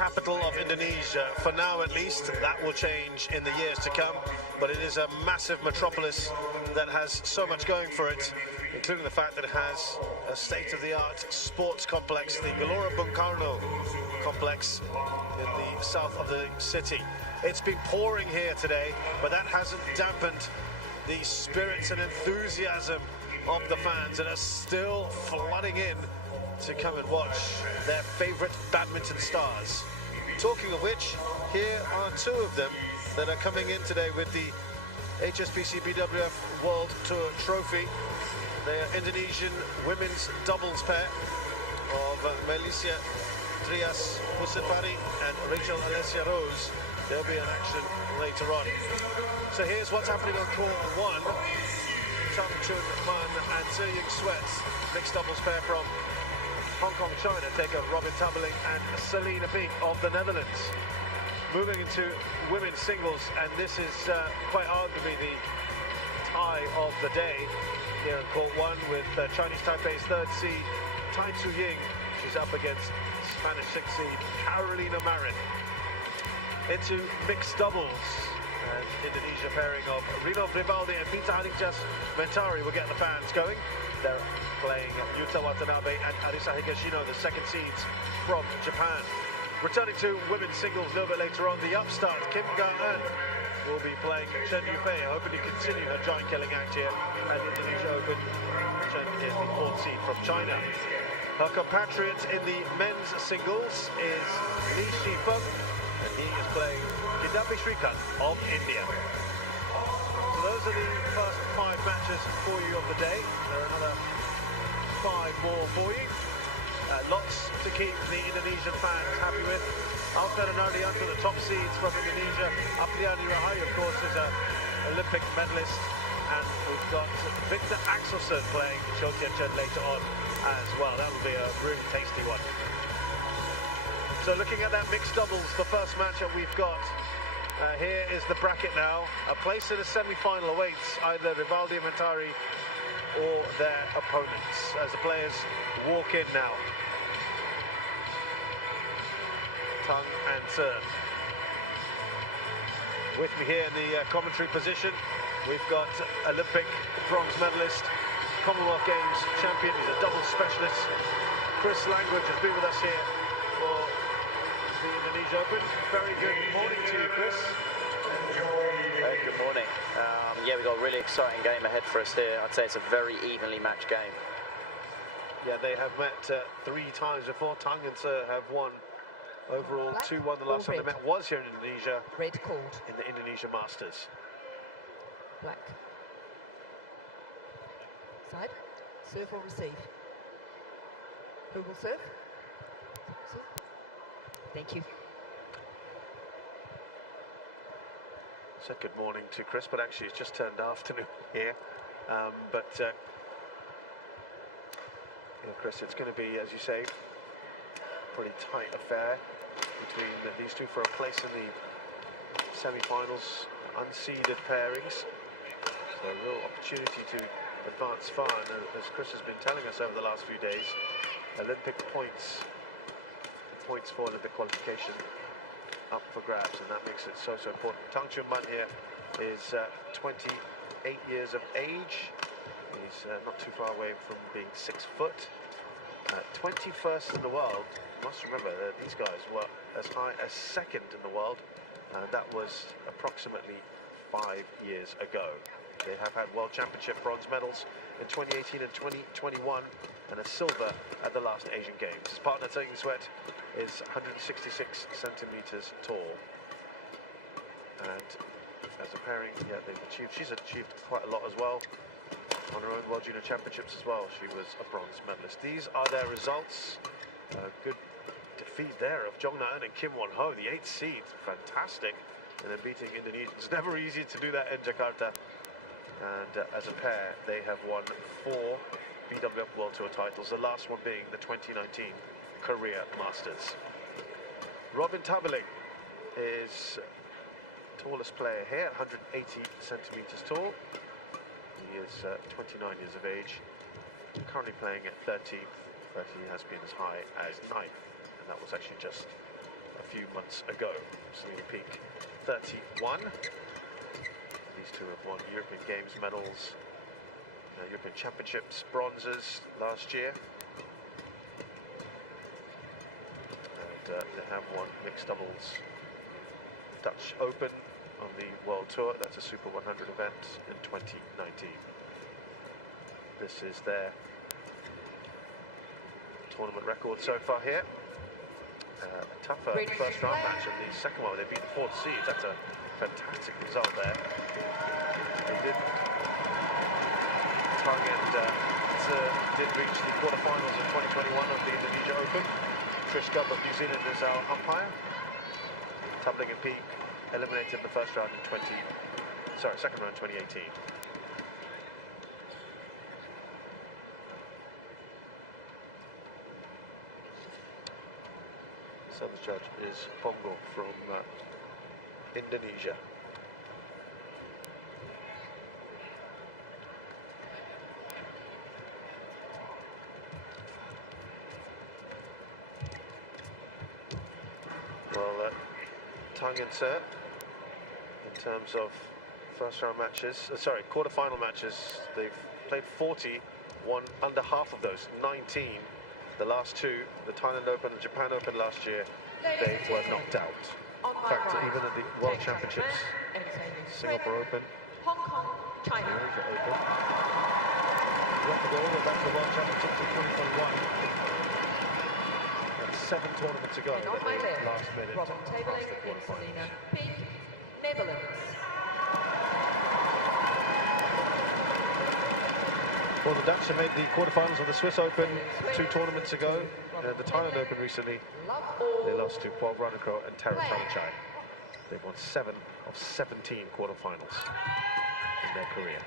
capital of Indonesia, for now at least. That will change in the years to come, but it is a massive metropolis that has so much going for it, including the fact that it has a state-of-the-art sports complex, the Gelora Bung Karno complex in the south of the city. It's been pouring here today, but that hasn't dampened the spirits and enthusiasm of the fans that are still flooding in to come and watch their favorite badminton stars. Talking of which, here are two of them that are coming in today with the HSBC BWF World Tour trophy. They are Indonesian women's doubles pair of Melissa Trias Pusipari and Rachel Alessia Rose. They'll be in action later on. So here's what's happening on court one. Tang Chun Man and Ziying Sweat, mixed doubles pair from Hong Kong, China, take on Robin Tabeling and Selena Piek of the Netherlands. Moving into women's singles, and this is quite arguably the tie of the day here in court one, with Chinese Taipei's third seed Tai Tzu Ying. She's up against Spanish sixth seed Carolina Marin. Into mixed doubles, and Indonesia pairing of Rino Grimaldi and Mita Haringjas Mentari will get the fans going. They're playing Yuta Watanabe and Arisa Higashino, the second seeds from Japan. Returning to women's singles a little bit later on, the upstart Kim Ga-eun will be playing Chen Yufei, hoping to continue her giant-killing act here at Indonesia Open. Chen is the fourth seed from China. Her compatriot in the men's singles is Lee Shifeng, and he is playing Kidapi Srikanth of India. So those are the first 5 matches for you of the day. There are another 5 more for you. Lots to keep the Indonesian fans happy with. Alfred Nardianto, the top seeds from Indonesia. Apriani Rahayu, of course, is an Olympic medalist. And we've got Victor Axelsen playing Cho Tien-chen later on as well. That will be a really tasty one. So looking at that mixed doubles, the first matchup we've got. Here is the bracket now. A place in the semi-final awaits either Rivaldi and Mentari or their opponents as the players walk in now. Tang and Turn. With me here in the commentary position, we've got Olympic bronze medalist, Commonwealth Games champion, he's a doubles specialist. Chris Langridge has been with us here for the Indonesia Open. Very good morning to you, Chris. Good morning. Yeah, we've got a really exciting game ahead for us here. I'd say it's a very evenly matched game. Yeah, they have met 3 times before. Tang and Sir have won overall 2-1. The last time they met was here in Indonesia. Red called. In the Indonesia Masters. Black. Side. Serve or receive? Who will serve? Thank you. Said good morning to Chris, but actually it's just turned afternoon here. Yeah, Chris, it's going to be, as you say, pretty tight affair between these two for a place in the semi-finals, unseeded pairings. So a real opportunity to advance far, and as Chris has been telling us over the last few days, Olympic points for Olympic qualification up for grabs, and that makes it so important. Tang Chun Man here is 28 years of age. He's not too far away from being 6 foot. 21st in the world. You must remember that these guys were as high as 2nd in the world, and that was approximately 5 years ago. They have had World Championship bronze medals in 2018 and 2021, and a silver at the last Asian Games. His partner, Ziying Sweat, is 166 centimeters tall. And as a pairing, yeah, she's achieved quite a lot as well. On her own World Junior Championships as well, she was a bronze medalist. These are their results. Good defeat there of Jong Na-eun and Kim Won-ho, the 8th seed. Fantastic. And then beating Indonesia. It's never easy to do that in Jakarta. And as a pair, they have won 4 BWF World Tour titles, the last one being the 2019 Korea Masters. Robin Tabeling is tallest player here, 180 centimeters tall. He is 29 years of age, currently playing at 13th, but he has been as high as 9th, and that was actually just a few months ago. Selena Piek, 31. These two have won European Games medals, European Championships bronzes last year. And they have won mixed doubles Dutch Open on the World Tour. That's a Super 100 event in 2019. This is their tournament record so far here. A tougher first round match, and the second one they've been the 4th seeds. That's a fantastic result there. They did, Tang and did reach the quarterfinals in 2021 of the Indonesia Open. Trish Gubb of New Zealand is our umpire. Tabeling and Piek eliminated in the first round in second round 2018. The other judge is Pongo from Indonesia. Well, Tang and Sir, in terms of first round matches, quarterfinal matches, they've played 40, won under half of those, 19. The last two, the Thailand Open and Japan Open last year, they were knocked out. In fact, even at the World Championships, Singapore Open, Hong Kong, China. Indonesia Open, went all the way back to the World Championships in 2021. And 7 tournaments ago, And on my left, last minute, Robin past Tabeling the against Selena quarterfinals. Piek, Netherlands. Well, the Dutch have made the quarterfinals of the Swiss Open 2 tournaments ago. The Thailand Open recently, they lost to Paul Ranacro and Tara Tongchai. They've won 7 of 17 quarterfinals in their career.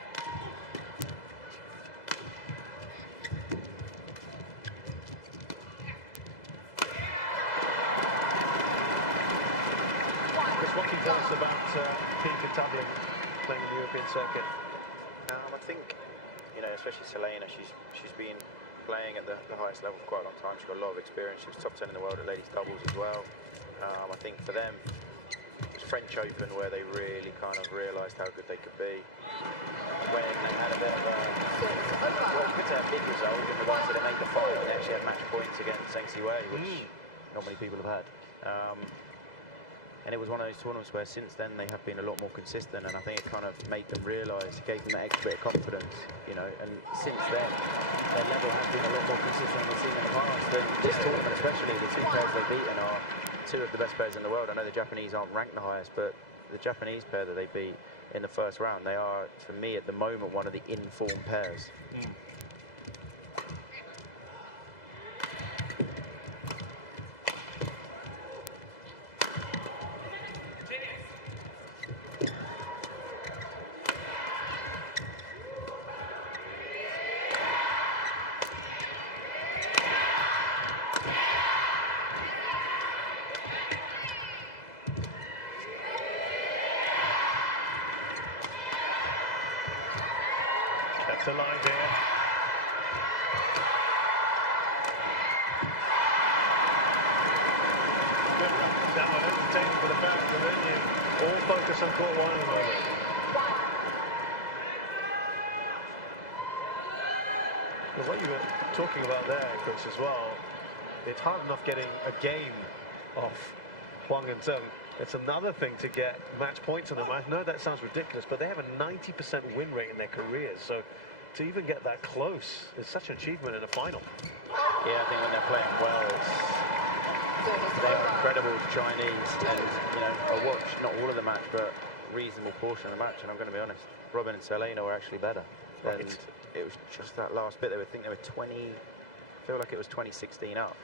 Chris, what can you tell us about Piek and Tabeling playing in the European circuit? I think, you know, especially Selena, she's been playing at the highest level for quite a long time. She's got a lot of experience. She was top 10 in the world at ladies doubles as well. I think for them, it was French Open where they really kind of realised how good they could be. When they had a bit of a, well, you could say a big result in regards to they made the final. They actually had match points against Zheng Siwei, which not many people have had. And it was one of those tournaments where since then they have been a lot more consistent, and I think it kind of made them realise, gave them that extra bit of confidence, you know, and since then their level has been a lot more consistent than we've seen in the past. And this tournament especially, the 2 pairs they've beaten are 2 of the best pairs in the world. I know the Japanese aren't ranked the highest, but the Japanese pair that they beat in the first round, they are, for me at the moment, one of the in-form pairs. Kept alive here. That one entertaining for the fans, and then you all focus on court 1 at the moment. Well, what you were talking about there, Chris, as well, it's hard enough getting a game off Huang and Tang. It's another thing to get match points on them. I know that sounds ridiculous, but they have a 90% win rate in their careers. So to even get that close is such an achievement in a final. Yeah, I think when they're playing well, they are incredible Chinese. And, you know, I watched not all of the match, but a reasonable portion of the match. And I'm going to be honest, Robin and Selena were actually better. Right. And it was just that last bit. I think they were 20, I feel like it was 20-16 up.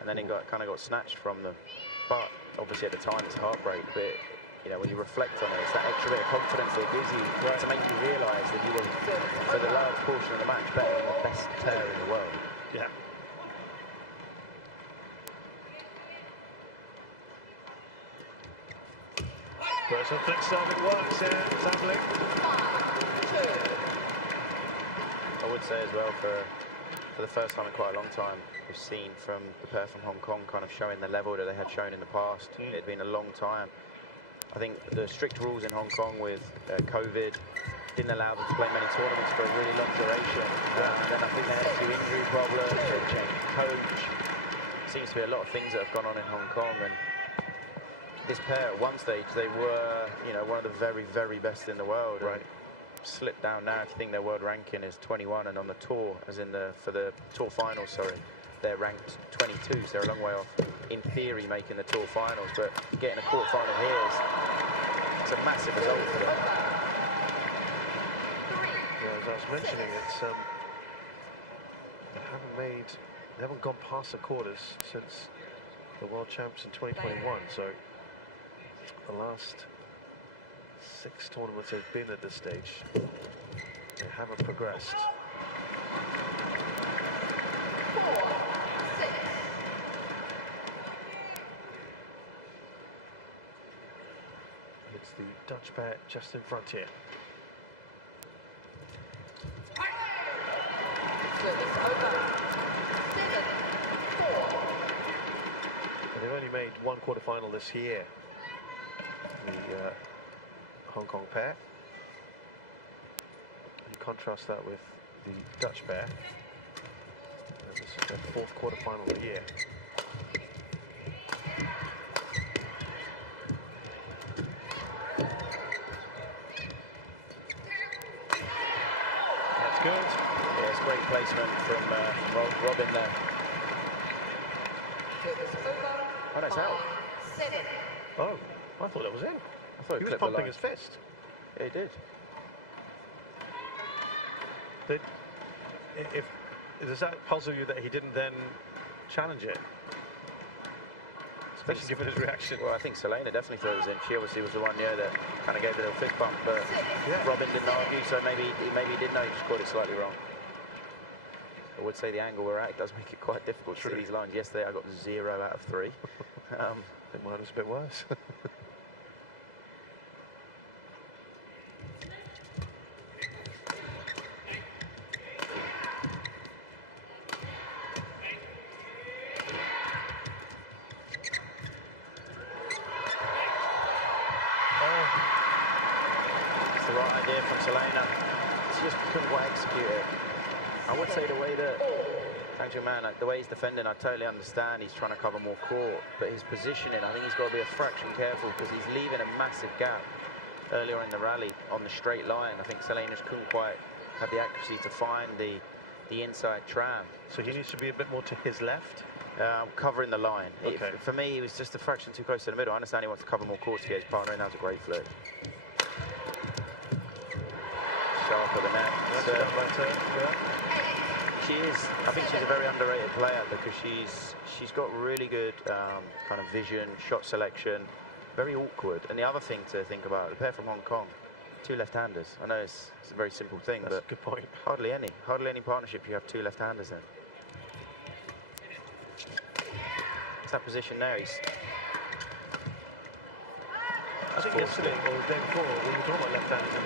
And then it kind of got snatched from them. But obviously at the time it's heartbreak, but you know, when you reflect on it, it's that extra bit of confidence that it gives you to make you realise that you were, for the large portion of the match, better than the best pair in the world. Yeah. Person flick serving works here, Tabeling. I would say as well for for the first time in quite a long time, we've seen from the pair from Hong Kong kind of showing the level that they had shown in the past. It had been a long time. I think the strict rules in Hong Kong with COVID didn't allow them to play many tournaments for a really long duration. And then I think they had a few injury problems, they changed coach. Seems to be a lot of things that have gone on in Hong Kong. And this pair at one stage, they were, you know, one of the very, very best in the world. Right. Slipped down now. If you think their world ranking is 21, and on the tour, as in for the tour finals, sorry, they're ranked 22, so they're a long way off, in theory, making the tour finals. But getting a quarter-final here is a massive result for them. Yeah, as I was mentioning, it's they haven't gone past the quarters since the World Champs in 2021. So the last 6 tournaments they've been at this stage, they haven't progressed. 4, 6. It's the Dutch pair just in front here. Service over. 7, 4. And they've only made one quarterfinal this year. The Hong Kong pair. You contrast that with the Dutch pair. And this is their 4th quarterfinal of the year. That's good. Yeah, it's great placement from Robin there. Service over. Oh, no, it's out. 7. Oh, I thought that was in. I thought He was clipped the pumping line. his fist. Yeah, he did. Does that puzzle you that he didn't then challenge it? Especially given his reaction. Well, I think Selena definitely thought it was in. She obviously was the one, yeah, that kind of gave it a little fist bump, but Yeah. Robin didn't argue, so maybe he did know, he just caught it slightly wrong. I would say the angle we're at does make it quite difficult to see these lines. Yesterday I got 0 out of 3. I think mine was a bit worse. It's the right idea from Selena. She just couldn't quite execute it. I would say the way that the way he's defending, I totally understand. He's trying to cover more court, but his positioning, I think he's got to be a fraction careful because he's leaving a massive gap earlier in the rally on the straight line. I think Selena just couldn't quite have the accuracy to find the inside tram. So he needs to be a bit more to his left. Covering the line. Okay. For me, he was just a fraction too close to the middle. I understand he wants to cover more court to get his partner in. That was a great flick. Sharp at the net. She is. I think she's a very underrated player because she's got really good kind of vision, shot selection, very awkward. And the other thing to think about, the pair from Hong Kong, 2 left-handers. I know it's a very simple thing, That's but a good point. hardly any partnership you have 2 left-handers in. It's that position there. I think yesterday or the day before we were talking about left-handers, and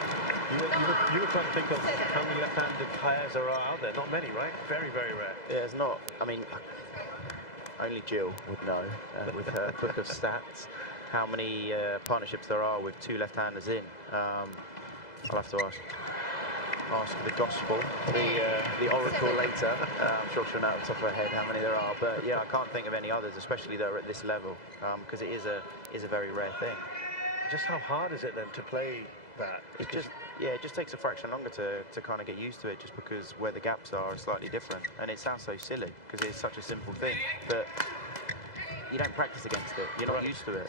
you were trying to think of how many left-handed players there are out there. Not many, right? Very, very rare. Yeah, it's not. I mean, only Jill would know with her book of stats how many partnerships there are with 2 left-handers in. I'll have to ask the gospel, the oracle later. I'm sure she'll know off the top of her head how many there are. But yeah, I can't think of any others, especially that are at this level, because it is a very rare thing. Just how hard is it then to play that? It just takes a fraction longer to kind of get used to it, just because where the gaps are slightly different. And it sounds so silly because it's such a simple thing, but you don't practice against it. You're not used to it.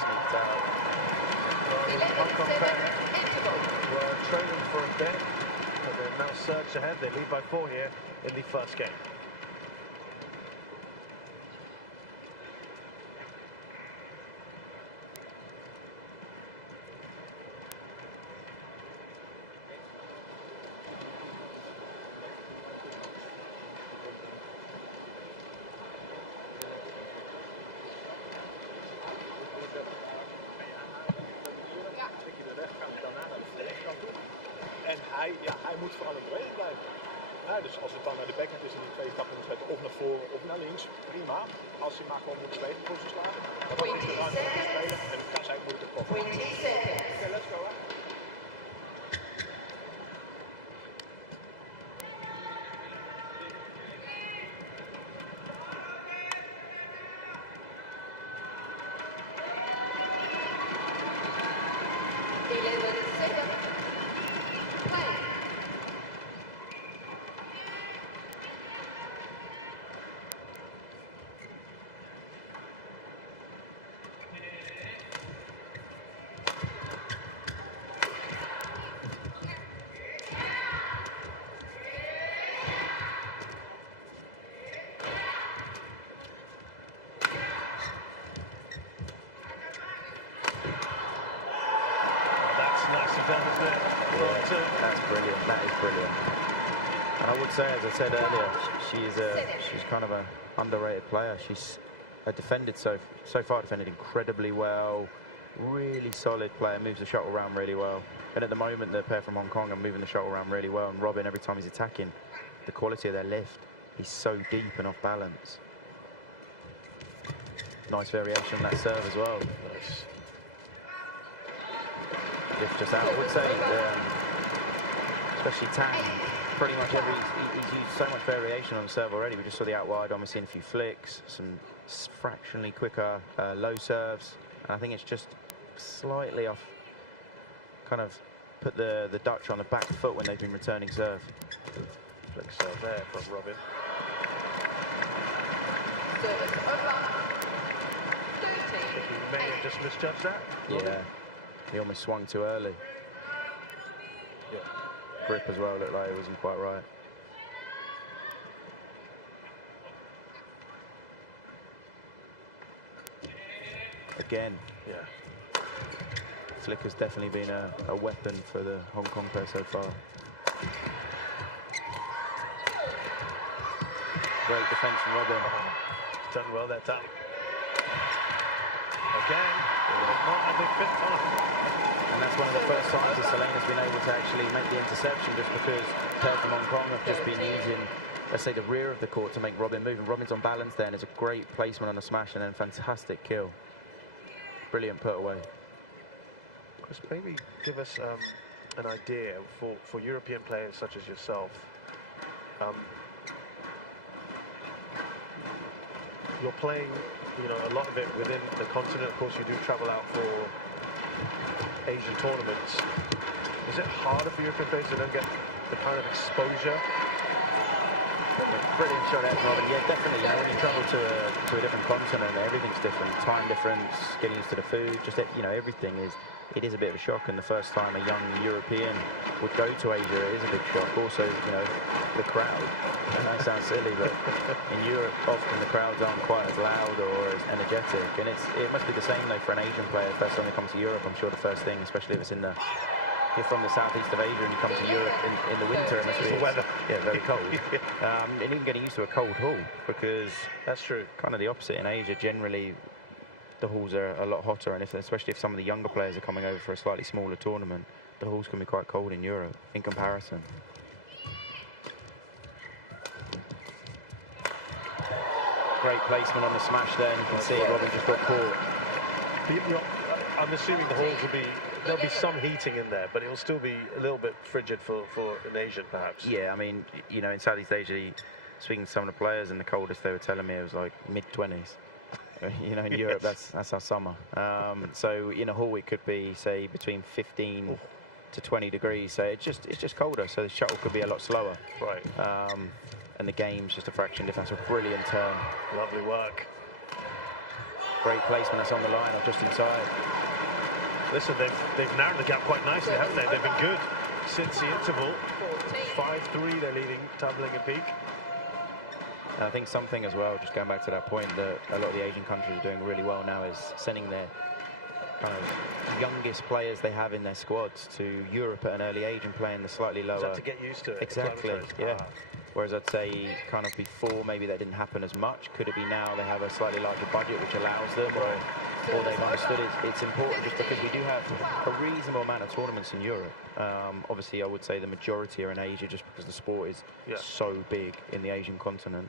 Sneaked out. Hong Kong pair were trailing for a bit, but they've now surged ahead. They lead by 4 here in the first game. hij moet vooral in beweging blijven. Ja, dus als het dan naar de backhand is in die tweede stappen moet zetten, of naar voren of naar links, prima. Als hij maar gewoon moet bewegen voor zijn slagen, dan is de ruimte om te spelen en dan kan zij moeilijk komen. Oké, let's go. Hè. That's brilliant. That is brilliant. And I would say, as I said earlier, she's kind of an underrated player. She's defended so far defended incredibly well. Really solid player. Moves the shuttle around really well. And at the moment, the pair from Hong Kong are moving the shuttle around really well. And Robin, every time he's attacking, the quality of their lift, he's so deep and off balance. Nice variation on that serve as well. Nice. Lift just out. I would say, especially Tang, pretty much he's used so much variation on the serve already. We just saw the out wide on, we're seeing a few flicks, some fractionally quicker low serves. And I think it's just slightly off, kind of put the Dutch on the back foot when they've been returning serve. Flick serve there from Robin. I think he may have just misjudged that. Robin. Yeah. He almost swung too early. Yeah. Grip as well looked like it wasn't quite right. Again. Yeah. Flick has definitely been a weapon for the Hong Kong pair so far. Great defense from Robin. He's done well there, Tang. Again, not having fit time. And that's one of the first times that Selena's been able to actually make the interception, just because pairs from Hong Kong have just been using, let's say, the rear of the court to make Robin move. And Robin's on balance there, and it's a great placement on the smash, and then fantastic kill. Brilliant put away. Chris, maybe give us an idea for European players such as yourself. You're playing, you know, a lot of it within the continent. Of course, you do travel out for Asian tournaments. Is it harder for European players to don't get the kind of exposure? Brilliant shot out, Robin. Yeah, definitely. You know, when you travel to a different continent, everything's different. Time difference, getting used to the food, just, you know, everything is. It is a bit of a shock, and the first time a young European would go to Asia, it is a big shock. Also, you know, the crowd. And that sounds silly, but in Europe, often the crowds aren't quite as loud or as energetic. And it must be the same though for an Asian player. The first time they come to Europe, I'm sure the first thing, especially if it's in the, you're from the southeast of Asia and you come to Europe in the winter, it must be weather. Yeah, very cold. And even getting used to a cold hall, because that's true. Kind of the opposite in Asia. Generally, the halls are a lot hotter, and especially if some of the younger players are coming over for a slightly smaller tournament, the halls can be quite cold in Europe in comparison. Great placement on the smash there, and you can see Robin just got caught. I'm assuming the halls there'll be some heating in there, but it will still be a little bit frigid for an Asian, perhaps. Yeah, I mean, you know, in Southeast Asia, speaking to some of the players, and the coldest they were telling me it was like mid-20s. You know, in Europe, that's our summer. So in a hall, it could be, say, between 15 to 20 degrees. So it's just colder. So the shuttle could be a lot slower. Right. And the game's just a fraction difference. A brilliant turn. Lovely work. Great placement. That's on the line or just inside. Listen, they've narrowed the gap quite nicely, haven't they? They've been good since the interval. 5-3. They're leading Tabeling and Piek. And I think something as well, just going back to that point, that a lot of the Asian countries are doing really well now is sending their kind of youngest players they have in their squads to Europe at an early age and playing the slightly lower. Is that to get used to it? Exactly, yeah. Whereas I'd say kind of before, maybe that didn't happen as much. Could it be now they have a slightly larger budget which allows them, or they've understood it's important just because we do have a reasonable amount of tournaments in Europe. Obviously, I would say the majority are in Asia just because the sport is so big in the Asian continent,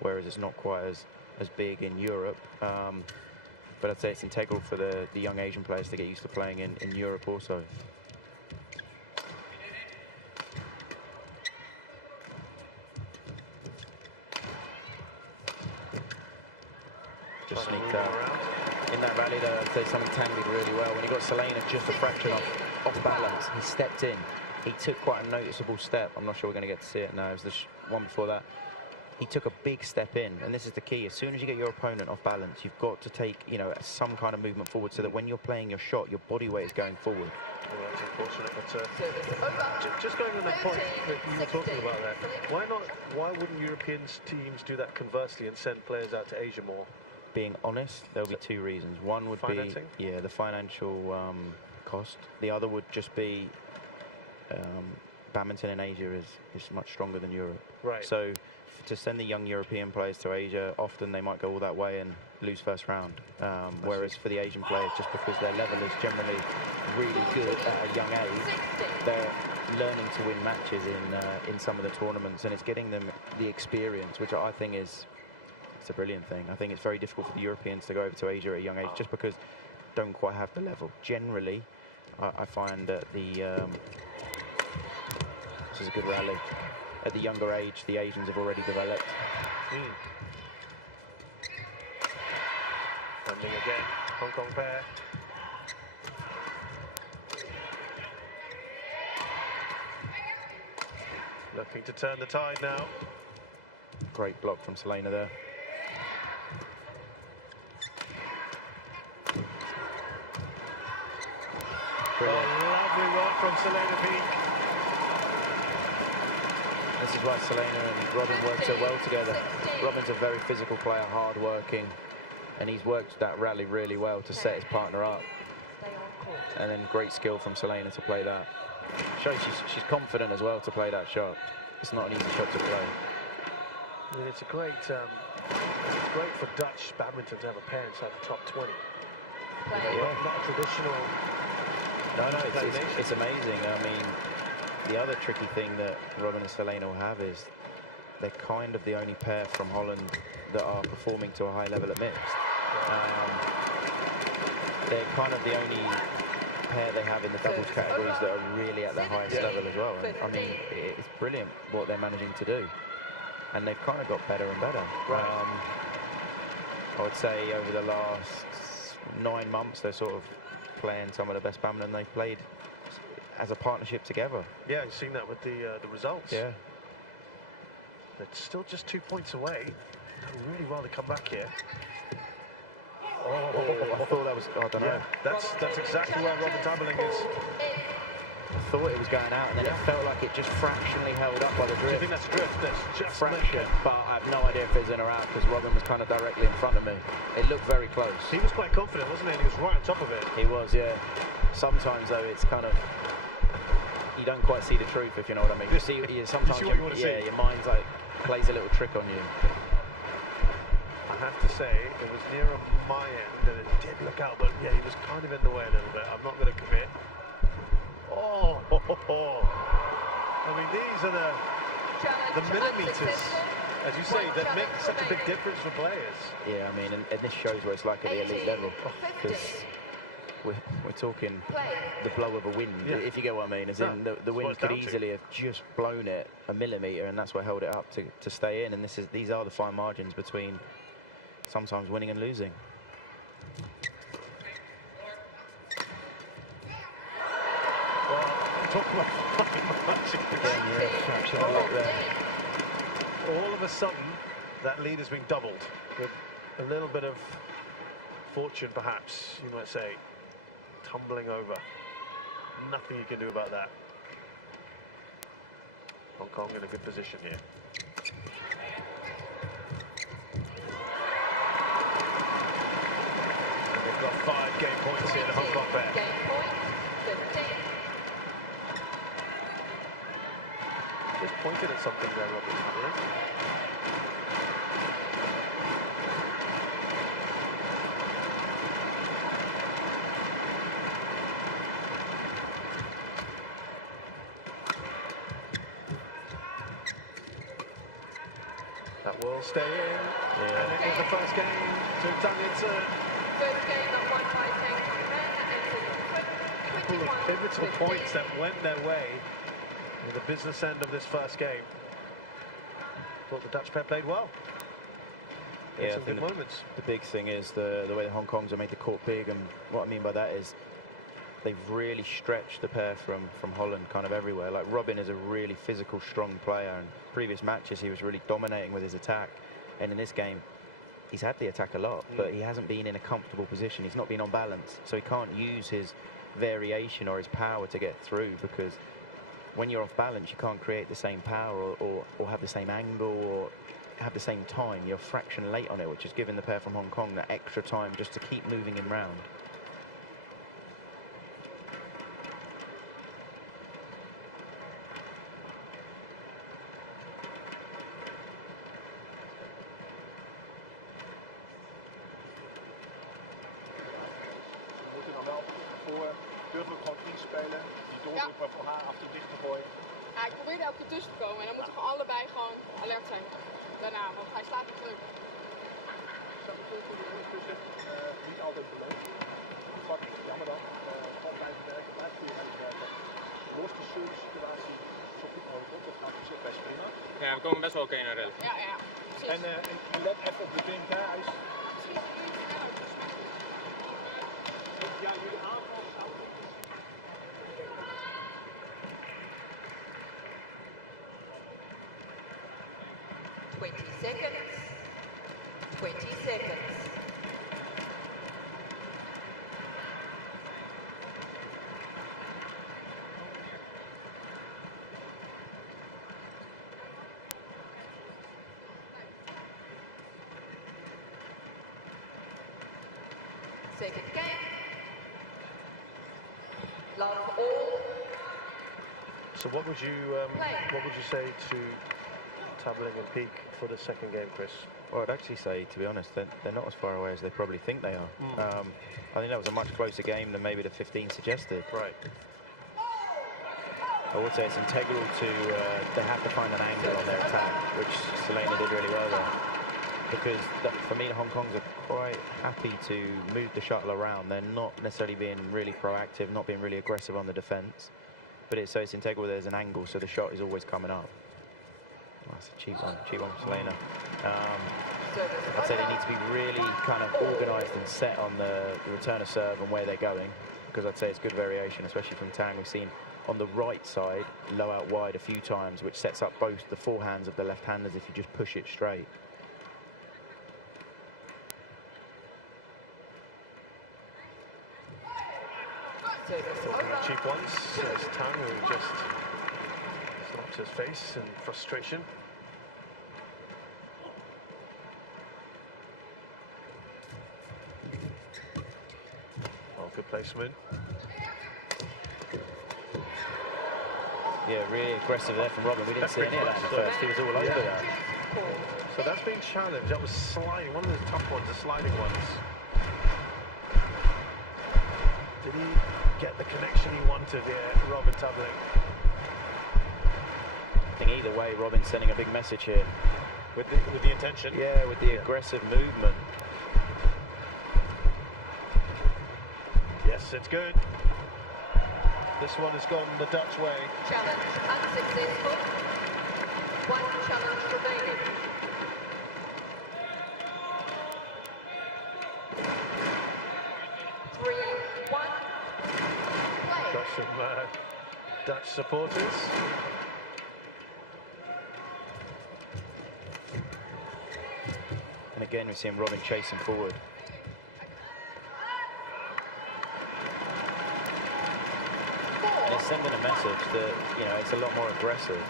whereas it's not quite as big in Europe. But I'd say it's integral for the young Asian players to get used to playing in Europe also. Just sneaked out. In that rally, though, I'd say something Tang did really well. When he got Selena just a fraction off balance, he stepped in. He took quite a noticeable step. I'm not sure we're going to get to see it now. It was the one before that. He took a big step in, and this is the key. As soon as you get your opponent off balance, you've got to take, you know, some kind of movement forward so that when you're playing your shot, your body weight is going forward. Well, that's unfortunate, but just going on that point that you were talking about there, why wouldn't European teams do that conversely and send players out to Asia more? Being honest, there'll be two reasons. One would financing? be, yeah, the financial cost. The other would just be badminton in Asia is much stronger than Europe. Right. So to send the young European players to Asia, often they might go all that way and lose first round. Whereas for the Asian players, just because their level is generally really good at a young age, they're learning to win matches in some of the tournaments, and it's getting them the experience, which I think is it's a brilliant thing. I think it's very difficult for the Europeans to go over to Asia at a young age just because they don't quite have the level. Generally, I find that this is a good rally. At the younger age, the Asians have already developed. Landing again, Hong Kong pair. Looking to turn the tide now. Great block from Selena there. Brilliant. Lovely work from Selena Piek. This is why Selena and Robin work so well together. Robin's a very physical player, hard-working, and he's worked that rally really well to set his partner up. And then great skill from Selena to play that. Shows she's confident as well to play that shot. It's not an easy shot to play. I mean, it's great for Dutch badminton to have a pair inside the top 20. You know, not a traditional. No, it's amazing. I mean, the other tricky thing that Robin and Selena will have is they're kind of the only pair from Holland that are performing to a high level at mixed. They're kind of the only pair they have in the doubles categories that are really at their highest level as well. And, I mean, it's brilliant what they're managing to do. And they've kind of got better and better. I would say over the last 9 months, they're sort of playing some of the best badminton they've played as a partnership together. Yeah, you've seen that with the results. Yeah. They're still just 2 points away. Done really well to come back here. I thought that was, I don't know. Yeah, that's exactly where Robin Tabeling is. I thought it was going out, and then it felt like it just fractionally held up by the drift. Do you think that's drift? That's just fraction, but I have no idea if it's in or out because Robin was kind of directly in front of me. It looked very close. He was quite confident, wasn't he? And he was right on top of it. He was, yeah. Sometimes though, it's kind of you don't quite see the truth, if you know what I mean. You see, sometimes you see what you want to see. Your mind's like plays a little trick on you. I have to say, it was nearer my end and it did look out, but yeah, he was kind of in the way a little bit. I'm not going to commit. Oh, I mean, these are the millimeters, as you say, that make such a big difference for players. Yeah, I mean, and this shows what it's like at the elite level, because we're talking the blow of a wind, if you get what I mean, as in the wind could easily have just blown it a millimetre, and that's what held it up to stay in. And these are the fine margins between sometimes winning and losing. Talk about fine margins. All of a sudden, that lead has been doubled with a little bit of fortune, perhaps, you might say, tumbling over. Nothing you can do about that. Hong Kong in a good position here. And they've got 5 game points here, the Hong Kong pair. Game point, 15. Just pointed at something there, Robin Tabeling. That will stay in, and it is the first game to Tang. First game won by Tang Couple of pivotal points that went their way in the business end of this first game. Thought the Dutch pair played well. Yeah, some good moments. The big thing is the way the Hong Kongs have made the court big, and what I mean by that is they've really stretched the pair from Holland kind of everywhere. Like Robin is a really physical, strong player, and previous matches he was really dominating with his attack, and in this game he's had the attack a lot, but he hasn't been in a comfortable position. He's not been on balance, so he can't use his variation or his power to get through, because when you're off balance you can't create the same power or have the same angle or have the same time. You're a fraction late on it, which has given the pair from Hong Kong that extra time just to keep moving him round. Durven we gewoon inspelen, die doordrukken voor haar af te dicht te gooien. Ja, ik probeerde elke keer tussen te komen en dan moeten we allebei gewoon alert zijn daarna, want hij slaat hem terug. Staat er veel voor de tussen, niet altijd beleefd. Vlak, jammer dan, gewoon blijven werken, blijf goed blijven werken. Los de service situatie zo goed mogelijk op, dat gaat op zich best prima. Ja, we komen best wel oké naar rally. Ja, ja, precies. En let even op de wind, hè. Hij is... Ja, jullie aanval zou... 20 seconds. 20 seconds. Second game. Love all. So what would you say to Tabeling and Piek for the second game, Chris? Well, I'd actually say, to be honest, they're not as far away as they probably think they are. I think that was a much closer game than maybe the 15 suggested. Right. I would say it's integral to, they have to find an angle on their attack, which Selena did really well there. Because for me, the Hong Kongs are quite happy to move the shuttle around. They're not necessarily being really proactive, not being really aggressive on the defence. But it's integral there's an angle, so the shot is always coming up. Oh, that's a cheap one from Selena. I'd say they need to be really kind of organised and set on the return of serve and where they're going, because I'd say it's good variation, especially from Tang. We've seen on the right side, low out wide a few times, which sets up both the forehands of the left-handers if you just push it straight. Cheap ones. There's Tang, who just slaps his face in frustration. Oh, good placement. Yeah, really aggressive there from Robin. We didn't see any of that at first. He was all over that. So that's been challenged. That was sliding, one of the tough ones, the sliding ones. Did he get the connection he wanted here, Robin Tabeling? I think either way, Robin's sending a big message here. With the intention? Yeah, with the aggressive movement. Yes, it's good. This one has gone the Dutch way. Challenge unsuccessful. One challenge remaining. Got some Dutch supporters. And again, we're seeing Robin chasing forward. And it's sending a message that, you know, it's a lot more aggressive.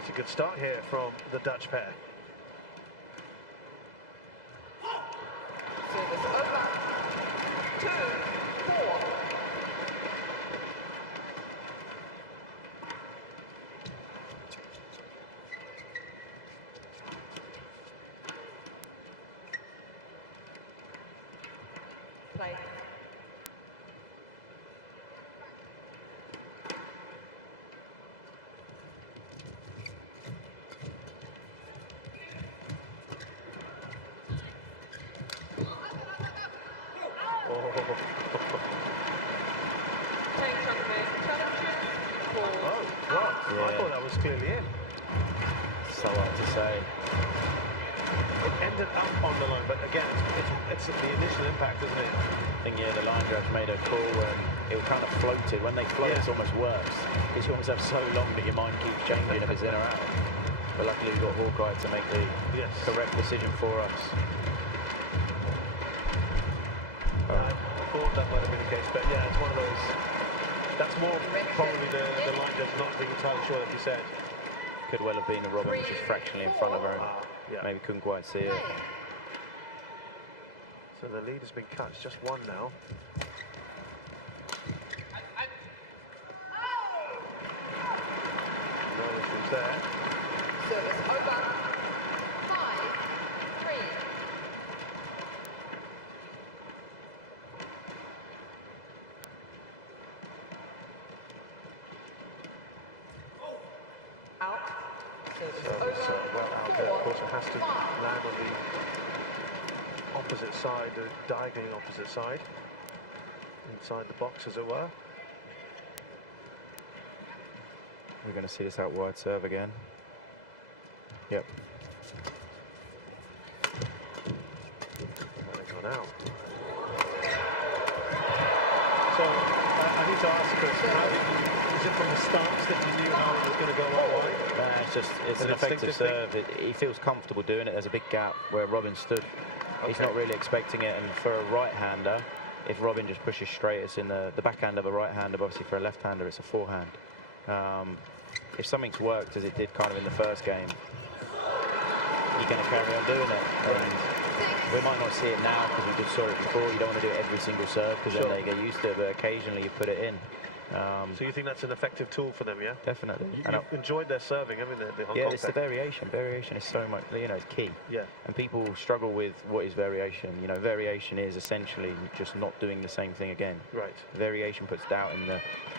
It's a good start here from the Dutch pair. Service over. 2-4. play. I thought that was clearly in. So hard to say. It ended up on the line, but again, it's the initial impact, isn't it? I think, yeah, the line judge made a call and it kind of floated. When they float, it's almost worse. Because you almost have so long that your mind keeps changing if it's in or out. But luckily, we've got Hawkeye to make the correct decision for us. I thought that might have been the case, but yeah, it's one of those. That's more probably the line judge not being entirely sure, like you said. Could well have been a Robin, which is fractionally in front of her. Maybe couldn't quite see it. So the lead has been cut. It's just one now. No issues there. Service over. 5-3. Out. Service well out there. Of course, it has to land on the opposite side, the diagonally opposite side, inside the box, as it were. We're going to see this out wide serve again. Yep. And they've gone out. So I need to ask Chris, is it from the start that you knew how it was going to go out wide? It's an effective serve. He feels comfortable doing it. There's a big gap where Robin stood. Okay. He's not really expecting it, and for a right-hander, if Robin just pushes straight, it's in the backhand of a right-hander. Obviously, for a left-hander, it's a forehand. If something's worked, as it did kind of in the first game, you're going to carry on doing it. And we might not see it now because we just saw it before. You don't want to do it every single serve because then they get used to it, but occasionally you put it in. So you think that's an effective tool for them, yeah? Definitely. You've enjoyed their serving, haven't you? The Hong yeah, Kong it's the variation. Variation is so much, you know, it's key. Yeah. And people struggle with what is variation. You know, variation is essentially just not doing the same thing again. Right. Variation puts doubt in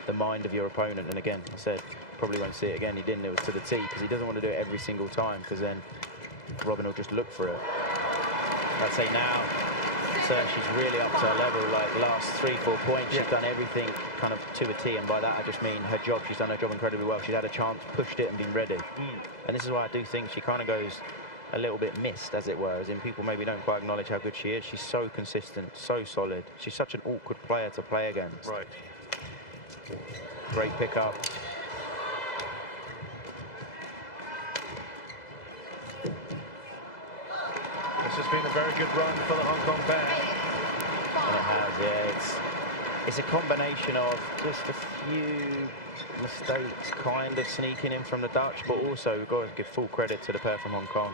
the mind of your opponent. And again, I said, probably won't see it again. He didn't. It was to the tee because he doesn't want to do it every single time because then Robin will just look for it. I'd say now, she's really up to her level. Like the last 3-4 points, she's done everything kind of to a tee, and by that I just mean her job. She's done her job incredibly well. She's had a chance, pushed it, and been ready. And this is why I do think she kind of goes a little bit missed, as it were, as in people maybe don't quite acknowledge how good she is. She's so consistent, so solid. She's such an awkward player to play against. Right. Great pick up. This has been a very good run for the Hong Kong pair. And it has, yeah. It's a combination of just a few mistakes kind of sneaking in from the Dutch, but also we've got to give full credit to the pair from Hong Kong.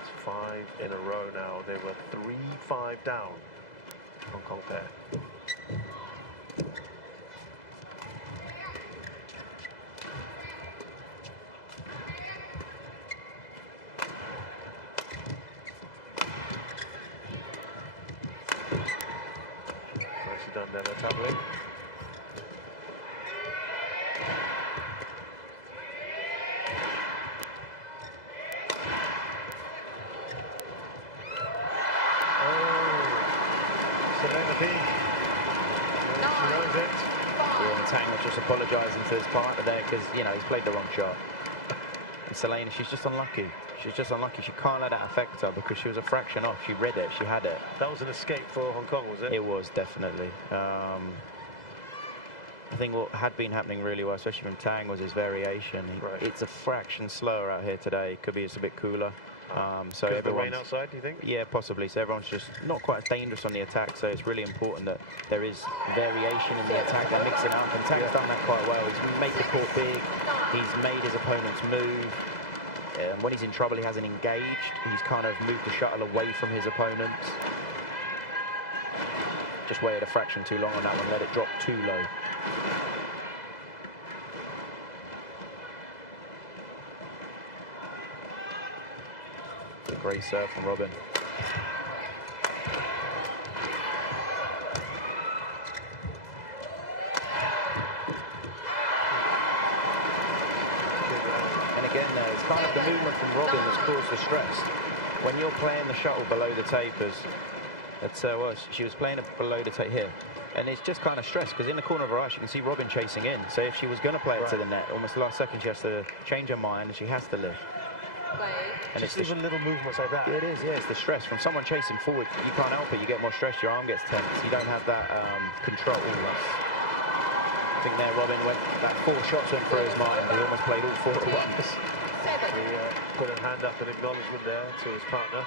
It's 5 in a row now. They were 3-5 down, Hong Kong pair. Done there by Tabeling. Selena P. She knows it. And Tang was just apologising to his partner there because, you know, he's played the wrong shot. And Selena, she's just unlucky. She's just unlucky. She can't let that affect her because she was a fraction off. She read it. She had it. That was an escape for Hong Kong, was it? It was, definitely. I think what had been happening really well, especially from Tang, was his variation. Right. It's a fraction slower out here today. Could be it's a bit cooler. So because of the everyone's rain outside, do you think? Yeah, possibly. So everyone's just not quite as dangerous on the attack. So it's really important that there is variation in the attack. They're mixing up, and Tang's done that quite well. He's made the court big. He's made his opponents move. When he's in trouble, he hasn't engaged. He's kind of moved the shuttle away from his opponents. Just waited a fraction too long on that one. Let it drop too low. Great serve from Robin. And again, it's kind of the movement from Robin that's caused the stress. When you're playing the shuttle below the tapers, well, she was playing it below the tape here. And it's just kind of stressed because in the corner of her eye, you can see Robin chasing in. So if she was going to play it to the net, almost the last second, she has to change her mind and she has to lift. And just even little movements like that. It is, yeah. It's the stress from someone chasing forward. You can't help it. You get more stress. Your arm gets tense. You don't have that control. I think there, Robin went. That 4 shots went through his mind. He almost played all 4 at once. He put a hand up in acknowledgement there to his partner.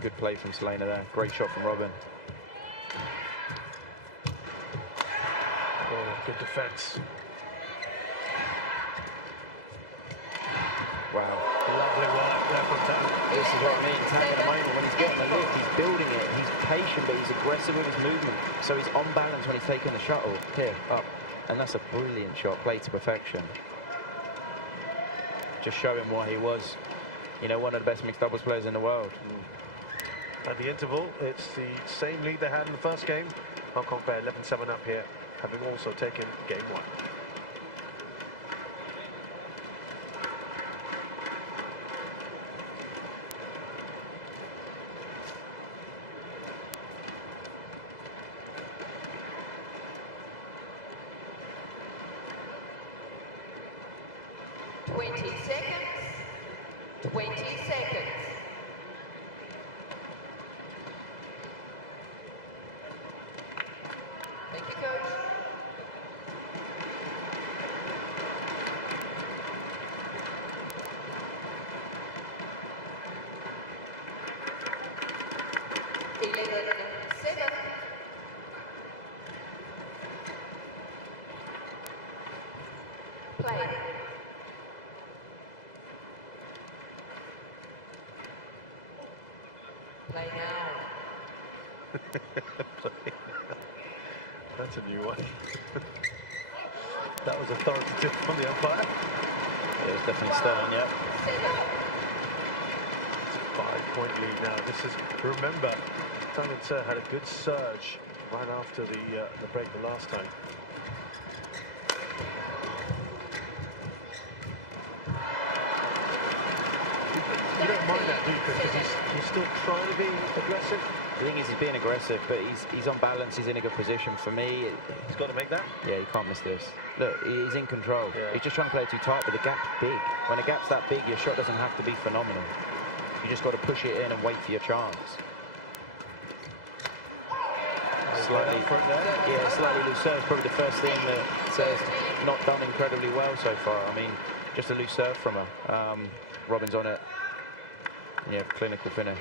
Good play from Selena there. Great shot from Robin. Oh, good defense. Wow. Lovely work there from Tang. This is what I mean. Tang at the moment, when he's getting the lift, he's building it. He's patient, but he's aggressive with his movement. So he's on balance when he's taking the shuttle. Here, up. And that's a brilliant shot, played to perfection. Just showing what he was, you know, one of the best mixed doubles players in the world. At the interval, it's the same lead they had in the first game. Hong Kong pair 11-7 up here, having also taken game 1. Thank you, coach. Play. Play now. That's a new one. That was authoritative from the umpire. It was definitely stern, yeah. 5-point lead now. This is, remember, Tang had a good surge right after the break the last time. You don't mind that, do you, Chris? Because he's still trying to be aggressive. The thing is, he's being aggressive, but he's on balance. He's in a good position. For me, He's got to make that. yeah, you can't miss this. Look, he's in control. Yeah. He's just trying to play it too tight, but the gap's big. When a gap's that big, your shot doesn't have to be phenomenal. You just got to push it in and wait for your chance. Slightly loose serve is probably the first thing that says not done incredibly well so far. I mean, just a loose serve from her. Robin's on it. Yeah, clinical finish.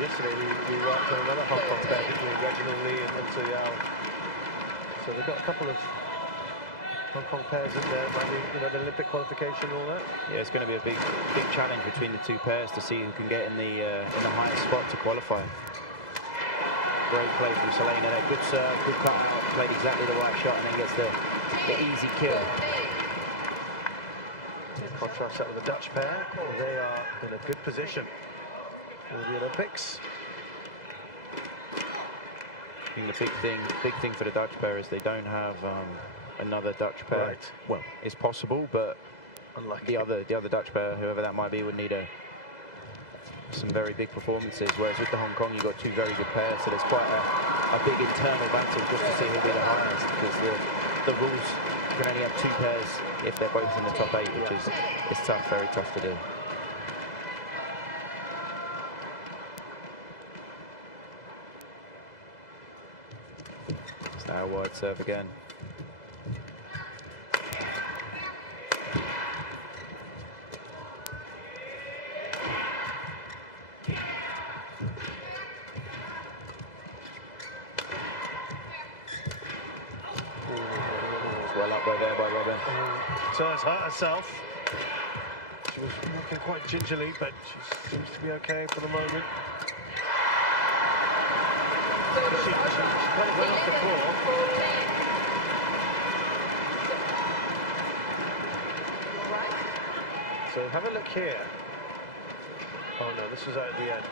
Yesterday we worked on another Hong Kong pair between Reginald Lee and So Yao. So they've got a couple of Hong Kong pairs in there, might be, you know, the Olympic qualification and all that. Yeah, it's going to be a big challenge between the two pairs to see who can get in the highest spot to qualify. Great play from Selena there. Good serve, good cut out, played exactly the right shot and then gets the easy kill. Contrast that with the Dutch pair. They are in a good position for the Olympics. I think the big thing for the Dutch pair is they don't have another Dutch pair. Right. Well, it's possible, but Unlikely. the other Dutch pair, whoever that might be, would need some very big performances. Whereas with the Hong Kong, you've got two very good pairs, so there's quite a big internal battle just to see who'll be the highest, because the rules can only have two pairs if they're both in the top 8, which is tough, very tough to do. It's now a wide serve again. well up there by Robin. So has hurt herself. She was walking quite gingerly, but she seems to be okay for the moment. She kind of went off the floor. So have a look here. Oh no, this was at the end.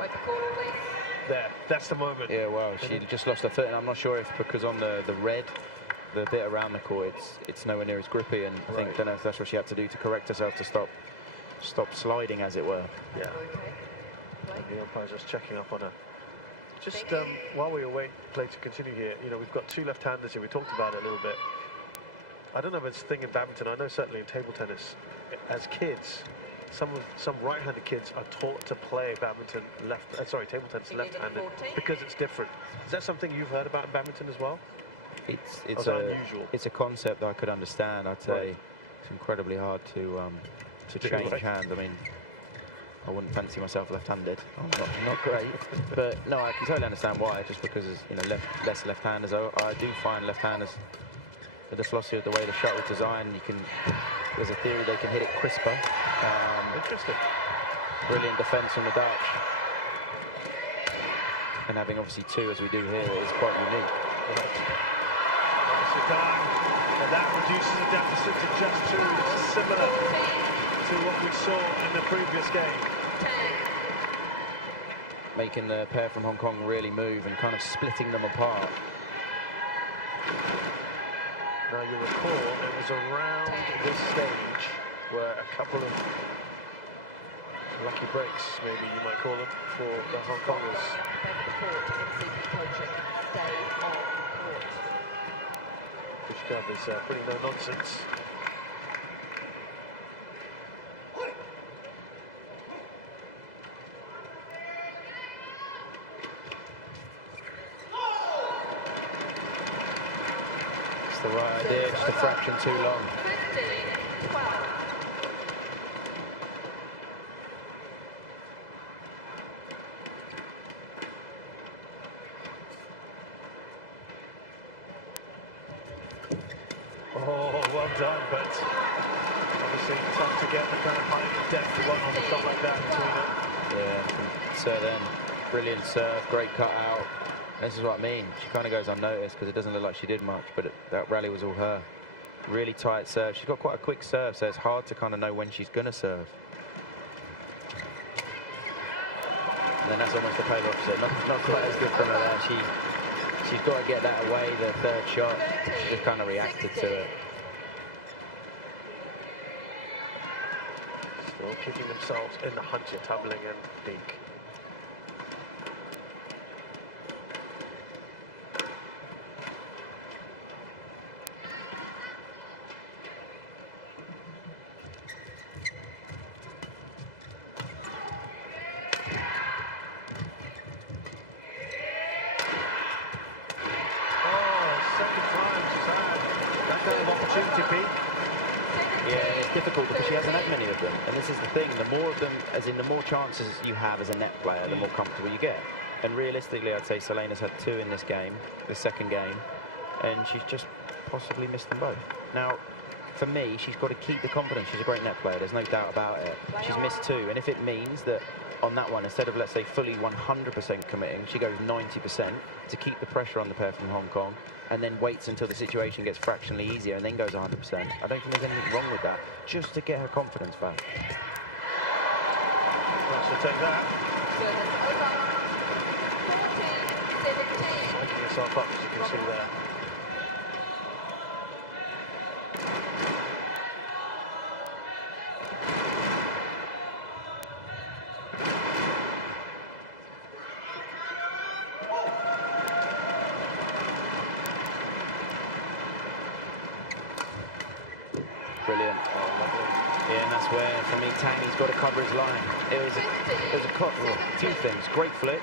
Wait the call, please. There, that's the moment. Yeah, well, she just lost her foot, and I'm not sure if because on the red, the bit around the court, it's nowhere near as grippy, and I think, don't know if that's what she had to do to correct herself to stop sliding, as it were. Yeah. And the umpire's just checking up on her. Just while we await play to continue here, you know, we've got two left-handers here. We talked about it a little bit. I don't know if it's a thing in badminton. I know certainly in table tennis, as kids, some right-handed kids are taught to play badminton table tennis left-handed because it's different. Is that something you've heard about in badminton as well? It's unusual. It's a concept that I could understand. I'd say it's incredibly hard to change hand. I mean, I wouldn't fancy myself left-handed. I'm not great, but no, I can totally understand why. Just because less left-handers. I do find left-handers, with the philosophy of the way the shuttle is designed, there's a theory they can hit it crisper. Interesting. Brilliant defence from the Dutch, and having obviously two as we do here is quite unique. Tang, and that reduces the deficit to just two, similar to what we saw in the previous game. Making the pair from Hong Kong really move and kind of splitting them apart. Now you recall it was around this stage where a couple of lucky breaks, maybe you might call them, for the Hong Kongers. Pushkar is pretty no nonsense. It's the right idea, just a fraction too long. 15, 12. Oh, well done, but obviously tough to get the kind of height and depth one on the shot like that between it. Yeah, so then, brilliant serve, great cut out. This is what I mean. She kind of goes unnoticed because it doesn't look like she did much, but that rally was all her. Really tight serve. She's got quite a quick serve, so it's hard to kind of know when she's going to serve. And then that's almost the polar opposite. Not quite as good from her there. She's got to get that away, the third shot. She just kind of reacted to it. Still keeping themselves in the hunt here, Tabeling and Piek. Difficult because she hasn't had many of them, and this is the thing, the more of them, as in the more chances you have as a net player, the more comfortable you get. And realistically, I'd say Selena's had two in this game, the second game, and she's just possibly missed them both. Now, for me, she's got to keep the confidence. She's a great net player, there's no doubt about it. She's missed two, and if it means that on that one, instead of, let's say, fully 100% committing, she goes 90% to keep the pressure on the pair from Hong Kong, and then waits until the situation gets fractionally easier and then goes 100%. I don't think there's anything wrong with that, just to get her confidence back. Well, she'll take that. Making herself up, as you can see there. Brilliant. Yeah, and that's where, for me, Tang, he's got to cover his line. It was a few things. Great flick.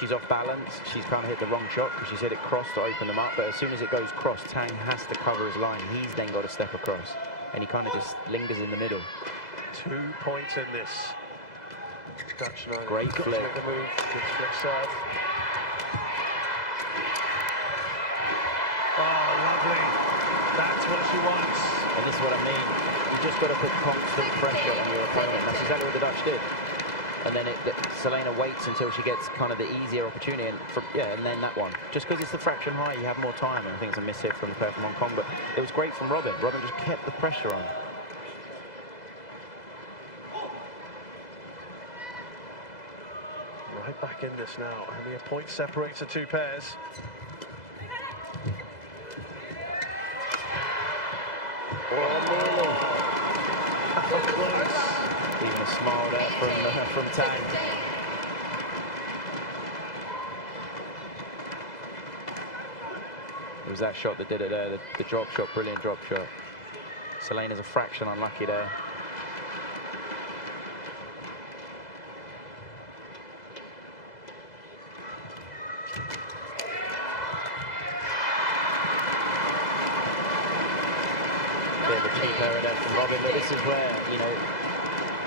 She's off balance. She's kind of hit the wrong shot because she's hit it cross to open them up. But as soon as it goes cross, Tang has to cover his line. He's then got to step across. And he kind of just lingers in the middle. 2 points in this. Dutch nine. Great flick. Make the move. Good flick serve. Oh, what she wants. And this is what I mean. You just got to put constant pressure on your opponent. That's exactly what the Dutch did. And then Selena waits until she gets kind of the easier opportunity, and and then that one. Just because it's the fraction high, you have more time. And I think it's a miss hit from the pair from Hong Kong, but it was great from Robin. Robin just kept the pressure on. Right back in this now. Only a point separates the two pairs. Oh, nearly. How close. Even a smile there from Tang. It was that shot that did it there, the drop shot, brilliant drop shot. Selena's a fraction unlucky there. Bit of a cheap error there from Robin, but this is where, you know,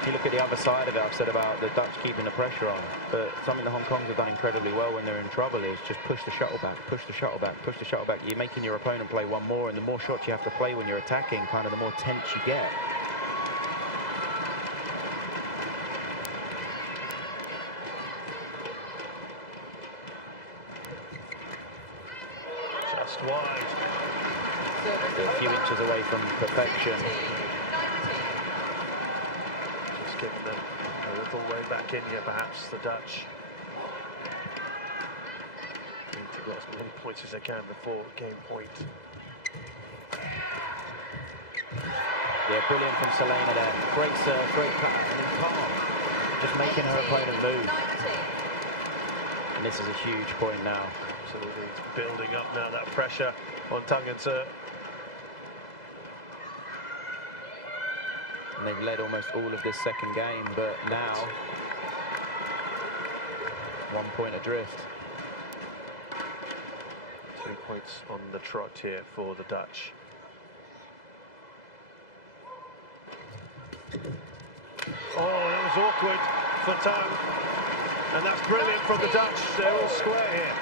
if you look at the other side of it, I've said about the Dutch keeping the pressure on, but something the Hong Kongs have done incredibly well when they're in trouble is just push the shuttle back, push the shuttle back, push the shuttle back. You're making your opponent play one more, and the more shots you have to play when you're attacking, kind of the more tense you get. Just wide. A few inches away from perfection. Just giving them a little way back in here, perhaps, the Dutch. Need to get as many points as they can before game point. Yeah, brilliant from Selena there. Great serve, great cut, and then calm. Just making her opponent move. And this is a huge point now. Absolutely, it's building up now, that pressure on Tang and serve. And they've led almost all of this second game, but now 1 point adrift. 2 points on the trot here for the Dutch. Oh, that was awkward for Tang. And that's brilliant from the Dutch. They're all square here.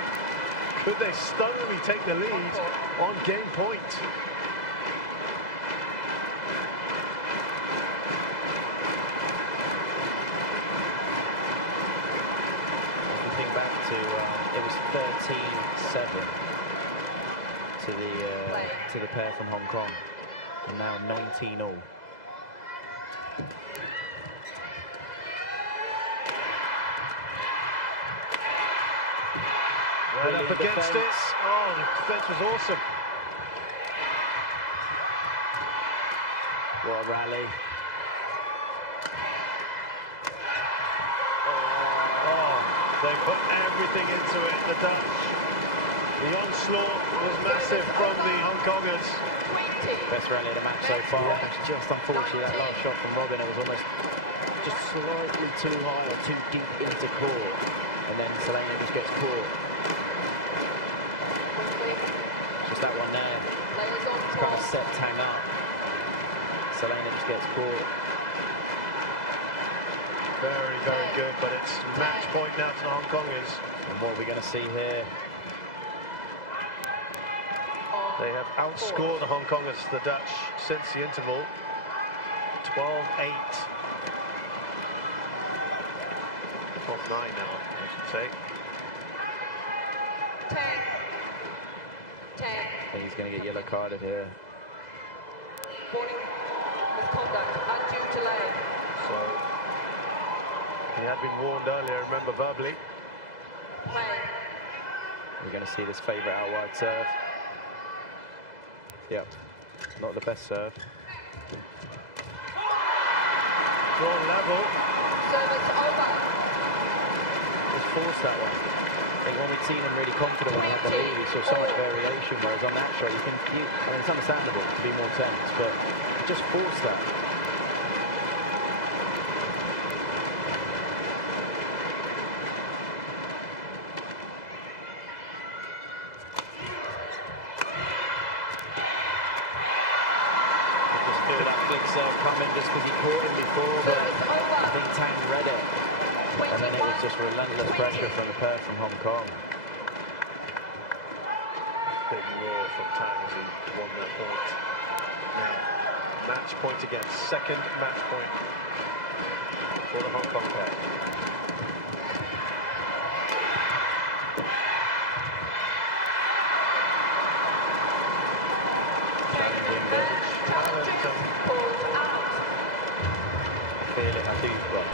Could they stunningly take the lead on game point? It was 13-7 to the pair from Hong Kong, and now 19-all. Right up against it. Oh, the defense was awesome. What a rally. They put everything into it, the Dutch. The onslaught was massive from the Hong Kongers. Best rally of the match so far. Yeah. It's just unfortunately that last shot from Robin, it was almost just slightly too high or too deep into court. And then Selena just gets caught. Just that one there. Kind of set Tang up. Selena just gets caught. Very, very good, but it's match point now to the Hong Kongers. And what are we going to see here? They have outscored the Hong Kongers, the Dutch, since the interval. 12-8. 12-9 now, I should say. I think he's going to get yellow carded here. Warning, misconduct, undue delay. So, he had been warned earlier, remember, verbally. We're going to see this favourite out wide serve. Yep, not the best serve. Drawn level. Service over. Just forced that one. I think when we'd seen him really confident when he had the lead, we saw so much variation, whereas on that shot, I mean, it's understandable to be more tense, but he just forced that. Coming just because he caught him before, but I think Tang read it. And then it was just relentless pressure from the pair from Hong Kong. Big roar from Tang as he won that point. Now, match point again, second match point for the Hong Kong pair.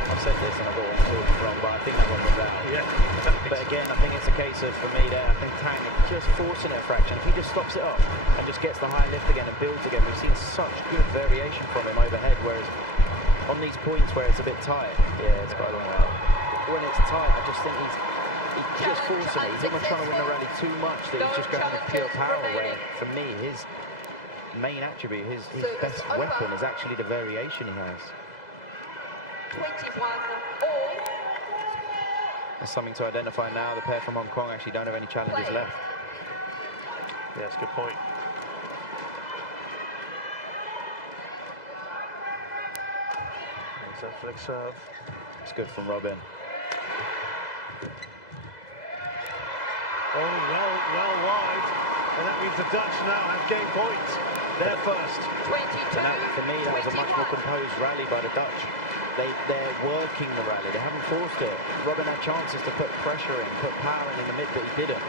I've said this and I don't want to talk wrong, but I think that one was out. Yeah. But again, I think it's a case of, for me there, I think Tang is just forcing it a fraction. If he just stops it up and just gets the high lift again and builds again, we've seen such good variation from him overhead, whereas on these points where it's a bit tight, yeah, it's quite a long way. When it's tight, I just think he's just forcing it. He's almost trying to win the rally too much that he's just going with pure power, where for me, his main attribute, his best weapon is actually the variation he has. 21 all. That's something to identify now. The pair from Hong Kong actually don't have any challenges left. Yes, good point. There's a flick serve. It's good from Robin. Oh, well wide. And that means the Dutch now have game point. Their first. 22. And that, for me, that was a much more composed rally by the Dutch. They're working the rally. They haven't forced it. Robin had chances to put pressure in, put power in the mid, but he didn't.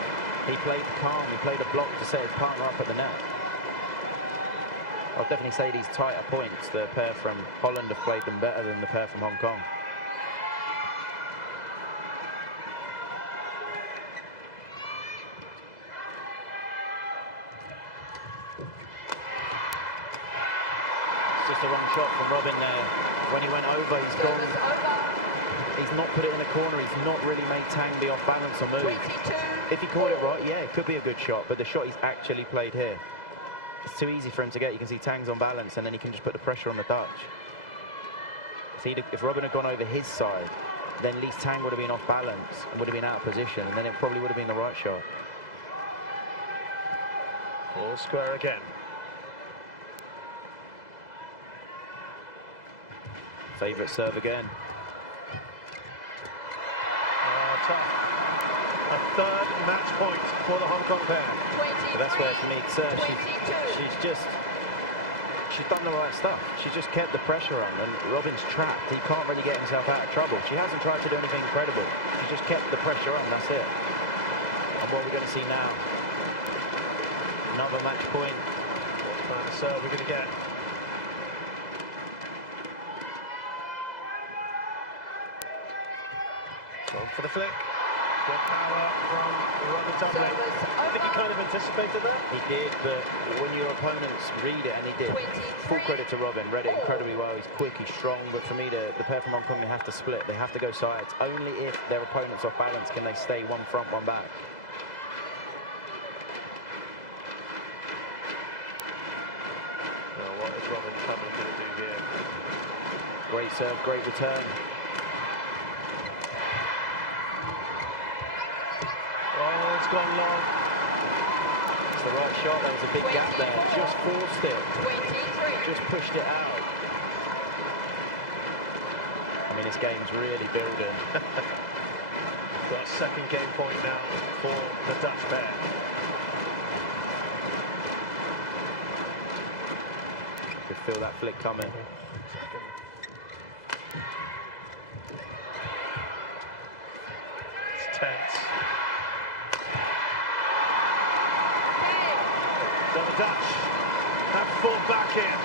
He played calm. He played a block to set his partner up at the net. I'll definitely say these tighter points, the pair from Holland have played them better than the pair from Hong Kong. It's just a wrong shot from Robin there. When he went over, he's gone. He's not put it in the corner. He's not really made Tang be off balance or move. 22. If he caught it right, yeah, it could be a good shot, but the shot he's actually played here, it's too easy for him to get. You can see Tang's on balance, and then he can just put the pressure on the Dutch. If Robin had gone over his side, then at least Tang would have been off balance and would have been out of position, and then it probably would have been the right shot. All square again. Favourite serve again. Tough. A third match point for the Hong Kong pair. So that's where, for me, she's done the right stuff. She's just kept the pressure on, and Robin's trapped. He can't really get himself out of trouble. She hasn't tried to do anything incredible. She's just kept the pressure on, that's it. And what we're going to see now, another match point. What kind of serve we're going to get? Going for the flick. Good power from Robin Tabeling. I think he kind of anticipated that. He did, but when your opponents read it, and he did, full credit to Robin, read it incredibly well. He's quick, he's strong, but for me, the pair from Hong Kong, they have to split. They have to go sides. Only if their opponent's off balance can they stay one front, one back. Now, what is Robin Tabeling going to do here? Great serve, great return. Oh, it's gone long. It's the right shot. There was a big gap there. Just forced it. 23. Just pushed it out. I mean, this game's really building. We've got a second game point now for the Dutch pair. Could feel that flick coming. It's tense. So the Dutch have fought back in.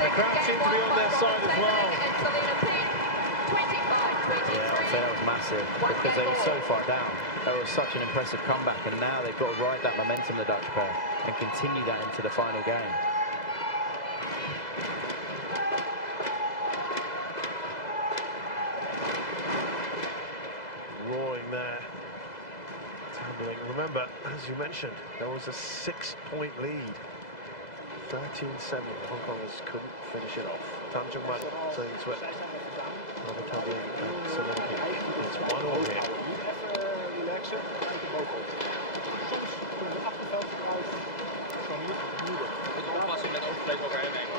The crowd seem to be on their side as well. Yeah, I'd say that was massive because they were so far down. That was such an impressive comeback, and now they've got to ride that momentum, the Dutch pair, and continue that into the final game. Roaring there. Tabeling. Remember, as you mentioned, there was a 6-point lead. 13-7. The Hong Kongers couldn't finish it off. Tang saying it's wet. Robin Tabeling and Sudirman. It's 1-1 here. Relaxen, kijken bovenop. Soms kunnen we achterveld eruit. Gewoon niet moeilijk. Ik moet oppassen met overvlees elkaar heen.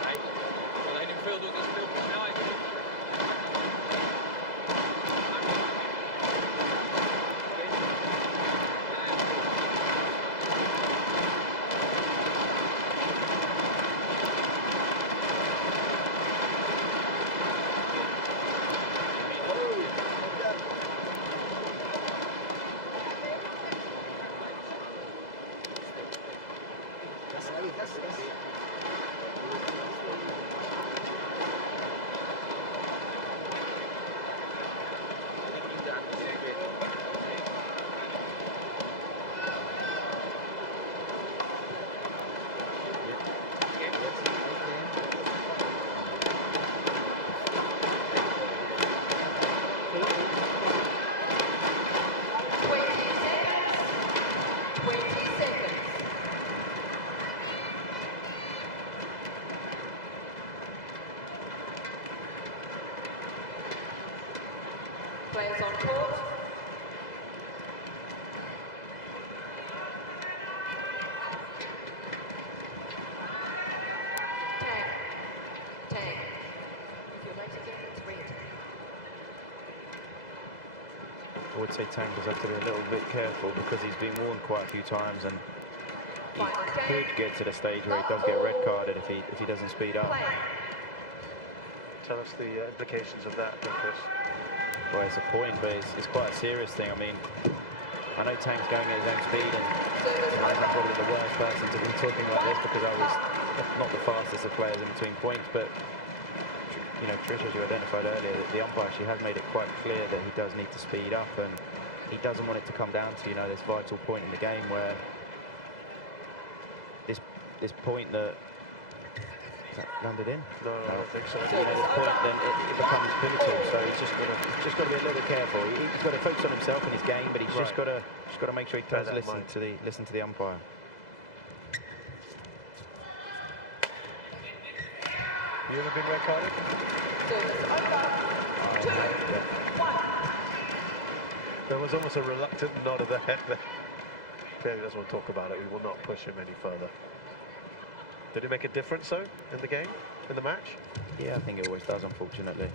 Alleen ik veel doe, is veel snelheid. Players on court. Tang. If you're ready, it's read. I would say Tang does have to be a little bit careful because he's been warned quite a few times, and he could get to the stage where he does get red carded if he doesn't speed up. Tell us the implications of that, Chris. Well, it's a point, but it's quite a serious thing. I mean, I know Tang's going at his own speed, and I'm probably the worst person to be talking like this because I was not the fastest of players in between points, but you know, Trish, as you identified earlier, the umpire, she has made it quite clear that he does need to speed up, and he doesn't want it to come down to, you know, this vital point in the game where this point that landed in. No, I don't think so. You know, this point, then it becomes pivotal. So he's just got to be a little bit careful. He's got to focus on himself and his game, but he's just got to make sure he does listen to the umpire. You ever been red carded? There was almost a reluctant nod of the head there. Clearly doesn't want to talk about it. We will not push him any further. Did it make a difference, though, in the game, in the match? Yeah, I think it always does, unfortunately.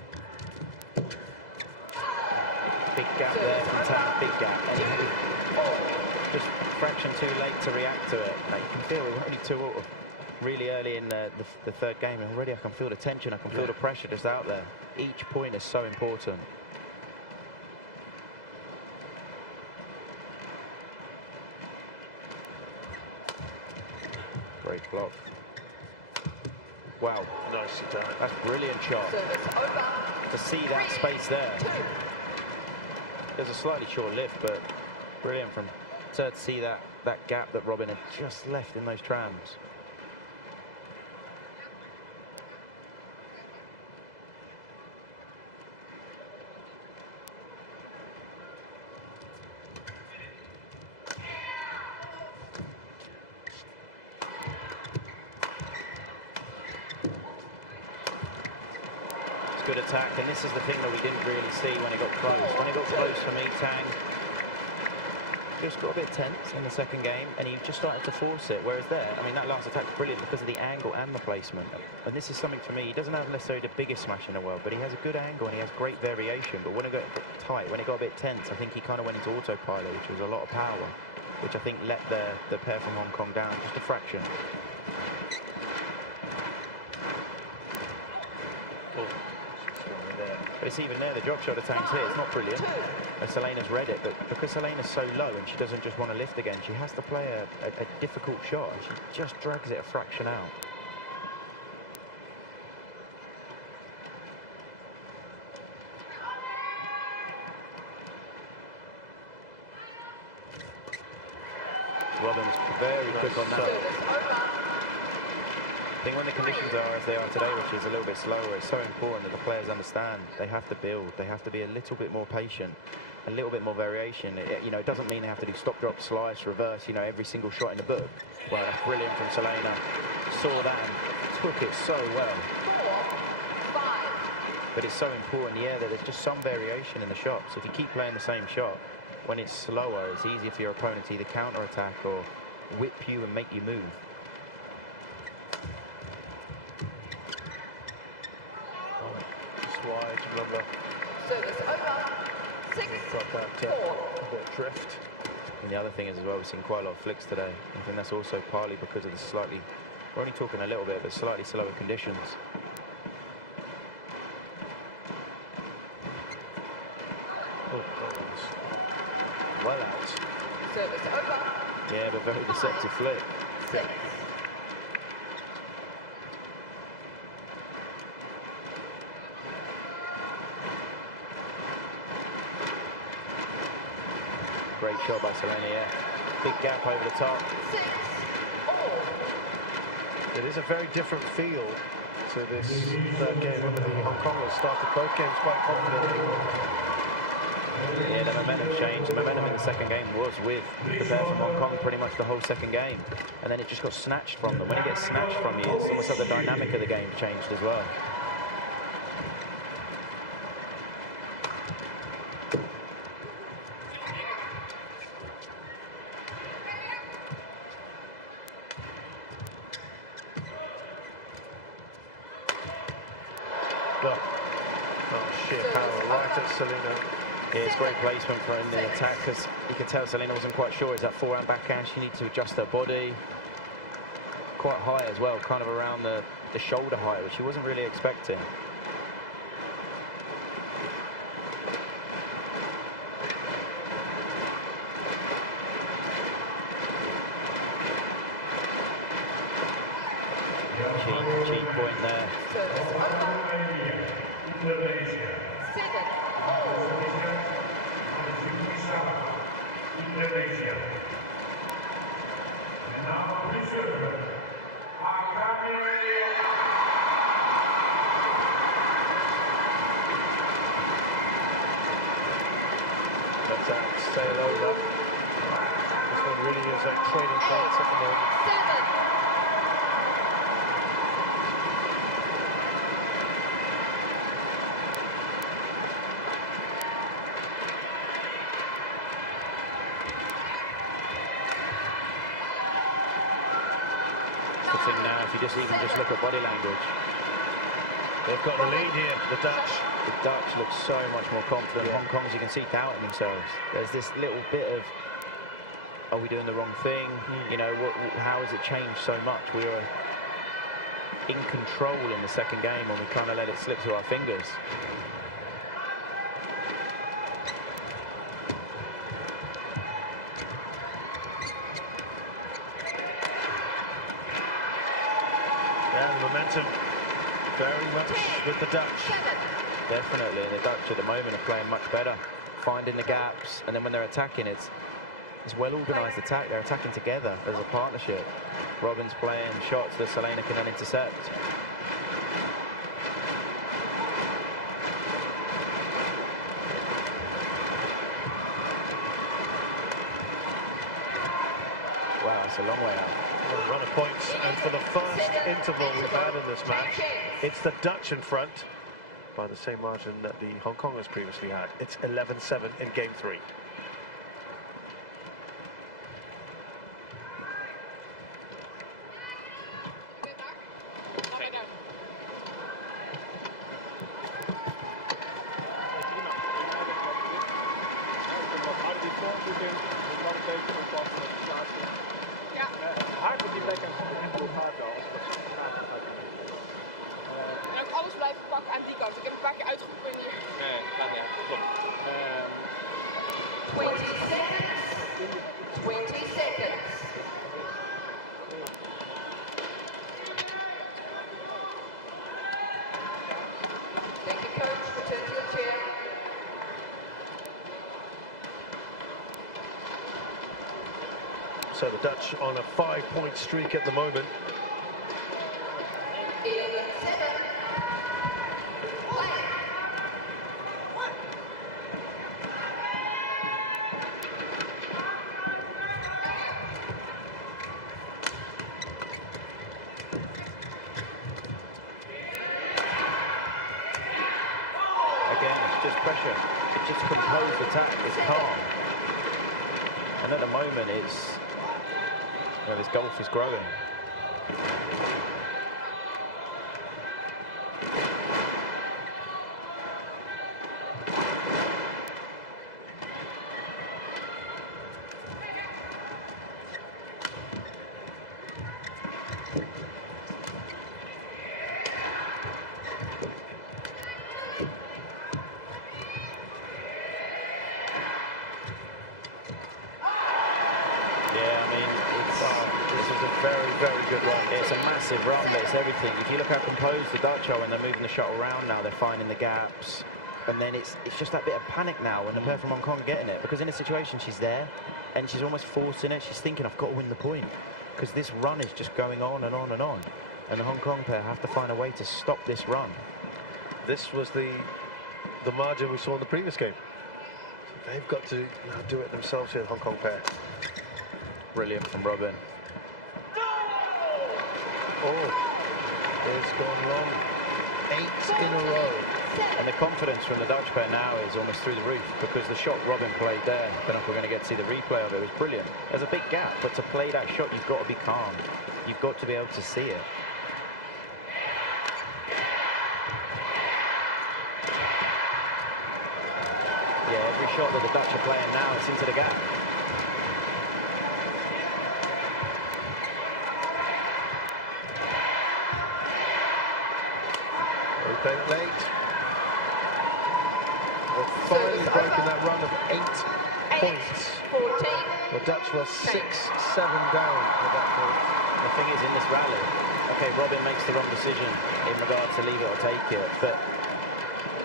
Big gap there from Tang, big gap. And just a fraction too late to react to it. Now, you can feel we're only two really early in the third game, and already I can feel the tension, I can feel the pressure just out there. Each point is so important. Great block. Wow. Nicely done. That's a brilliant shot. To see that space there. There's a slightly short lift, but brilliant from to see that gap that Robin had just left in those trams. Good attack, and this is the thing that we didn't really see when it got close. When it got close for me, Tang just got a bit tense in the second game, and he just started to force it. Whereas there, I mean, that last attack's brilliant because of the angle and the placement. And this is something for me, he doesn't have necessarily the biggest smash in the world, but he has a good angle and he has great variation. But when it got tight, when it got a bit tense, I think he kind of went into autopilot, which was a lot of power, which I think let the pair from Hong Kong down just a fraction. But it's even there, the drop shot of Tang's here, it's not brilliant. And Selena's read it, but because Selena's so low and she doesn't just want to lift again, she has to play a difficult shot, and she just drags it a fraction out. Robin's very quick on that. I think when the conditions are as they are today, which is a little bit slower, it's so important that the players understand they have to build, they have to be a little bit more patient, a little bit more variation. You know, it doesn't mean they have to do stop, drop, slice, reverse, you know, every single shot in the book. Well, that's brilliant from Selena. Saw that and took it so well. 4, 5. But it's so important, yeah, that there's just some variation in the shots. If you keep playing the same shot, when it's slower, it's easier for your opponent to either counter-attack or whip you and make you move. Wide, remember. Service over. 6, Got that 4. a bit drift. And the other thing is as well, we've seen quite a lot of flicks today. I think that's also partly because of the slightly, we're only talking a little bit, but slightly slower conditions. Oh, that was well out. Service over. Yeah, but very deceptive flick. 6. Great shot by Selena, yeah. Big gap over the top. It is a very different feel to this third game. Remember, the Hong Kongers started both games quite confidently. Yeah, the momentum changed. The momentum in the second game was with the pair from Hong Kong pretty much the whole second game. And then it just got snatched from them. When it gets snatched from you, it's almost like the dynamic of the game changed as well. Look. Oh, sheer power right at Selena. Yeah, it's great placement for in the attack because you could tell Selena wasn't quite sure. Is that forehand backhand? She needs to adjust her body. Quite high as well, kind of around the shoulder height, which she wasn't really expecting. Cheap point there. Indonesia. And now reserve HKG. Let's sail over. This one really is like training points at the moment. Now, if you even just look at body language, they've got the lead here, the Dutch. The Dutch look so much more confident. Yeah. Hong Kong, as you can see, doubting themselves. There's this little bit of, are we doing the wrong thing? You know, how has it changed so much? We were in control in the second game and we kind of let it slip through our fingers. Momentum very much with the Dutch. Definitely, and the Dutch at the moment are playing much better, finding the gaps, and then when they're attacking, it's well-organised attack. They're attacking together as a partnership. Robin's playing shots that Selena can then intercept. Wow, it's a long way out. A run of points, and for the first interval we've had in this match, it's the Dutch in front by the same margin that the Hong Kongers previously had. It's 11-7 in game 3. So the Dutch on a 5-point streak at the moment. Again, it's just pressure. It's just composed attack. It's calm. And at the moment, it's, you know, this gulf is growing. Very good run. It's a massive run, but it's everything. If you look how composed the Dutch are when they're moving the shuttle around now, they're finding the gaps. And then it's just that bit of panic now when the pair from Hong Kong are getting it, because in a situation she's there and she's almost forcing it. She's thinking, I've got to win the point, because this run is just going on and on and on. And the Hong Kong pair have to find a way to stop this run. This was the margin we saw in the previous game. They've got to now do it themselves here, the Hong Kong pair. Brilliant from Robin. Oh, it's gone wrong. 8 in a row. And the confidence from the Dutch pair now is almost through the roof, because the shot Robin played there, I don't know if we're going to get to see the replay of it, was brilliant. There's a big gap, but to play that shot, you've got to be calm. You've got to be able to see it. Yeah, every shot that the Dutch are playing now, it's into the gap. They played it late. They've finally broken that run of 8 points. 14. The Dutch were 6-7 down at that point. The thing is, in this rally, okay, Robin makes the wrong decision in regard to leave it or take it, but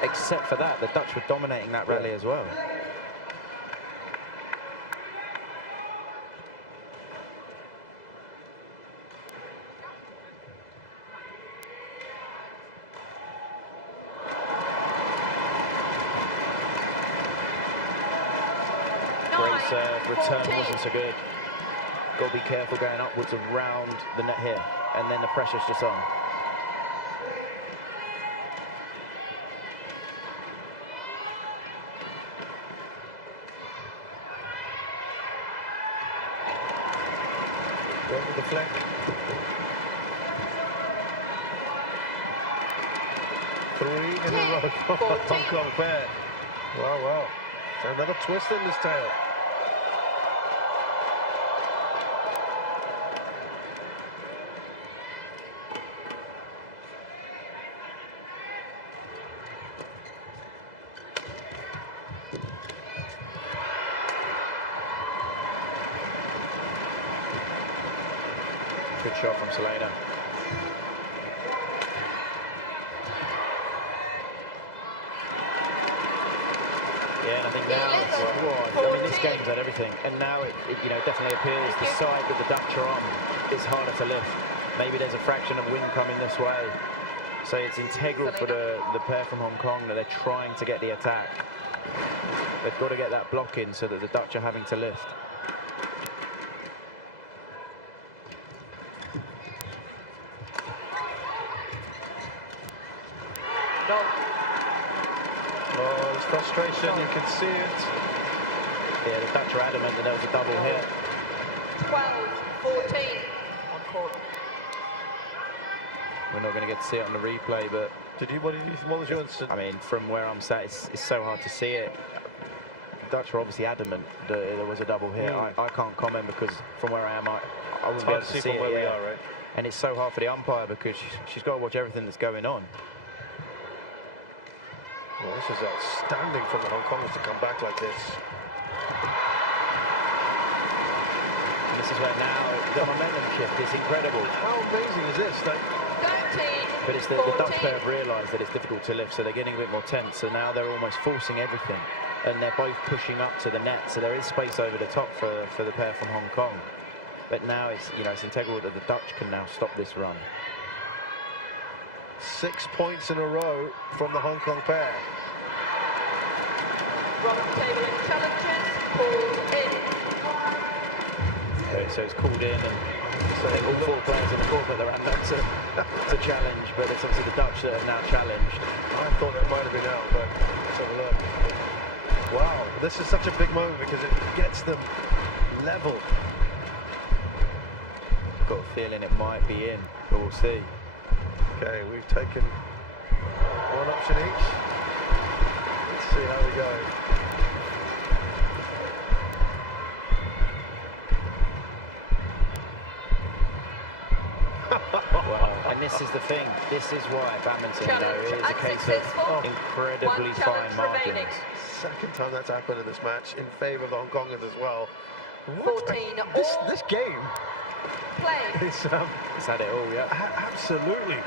except for that, the Dutch were dominating that rally as well. Great serve, return wasn't so good. Got to be careful going upwards around the net here, and then the pressure's just on. Going to the flank. Three in a row for the Hong Kong pair. Wow, wow. So another twist in this tail. Good shot from Selena. Yeah, and I think now it's, I mean, this game's had everything, and now it you know, definitely appears the side that the Dutch are on is harder to lift. Maybe there's a fraction of wind coming this way, so it's integral for the pair from Hong Kong that they're trying to get the attack. They've got to get that block in so that the Dutch are having to lift. Oh, there's frustration, you can see it. Yeah, the Dutch are adamant that there was a double hit. 12-14 on court. We're not going to get to see it on the replay, but what was your instant? I mean, from where I'm sat, it's so hard to see it. The Dutch were obviously adamant that there was a double hit. I can't comment because from where I am, I wouldn't be able to see it. Where we are, right? And it's so hard for the umpire because she's got to watch everything that's going on. Well, this is outstanding from the Hong Kongers to come back like this. And this is where now the momentum shift is incredible. How amazing is this? Like, 13, but it's the Dutch player have realised that it's difficult to lift, so they're getting a bit more tense. So now they're almost forcing everything, and they're both pushing up to the net. So there is space over the top for the pair from Hong Kong. But now it's integral that the Dutch can now stop this run. 6 points in a row from the Hong Kong pair. Robin Tabeling challenges, called in. Okay, so it's called in, and so I think all 4 players in the court put their hand up to challenge, but it's obviously the Dutch that have now challenged. I thought that might have been out, but let's have a look. Wow, this is such a big moment because it gets them level. Got a feeling it might be in, but we'll see. Okay, we've taken one option each. Let's see how we go. Wow, and this is the thing. This is why badminton, is a case of incredibly fine margins. Second time that's happened in this match in favour of the Hong Kongers as well. 14 This game play. is It's had it all, yeah. absolutely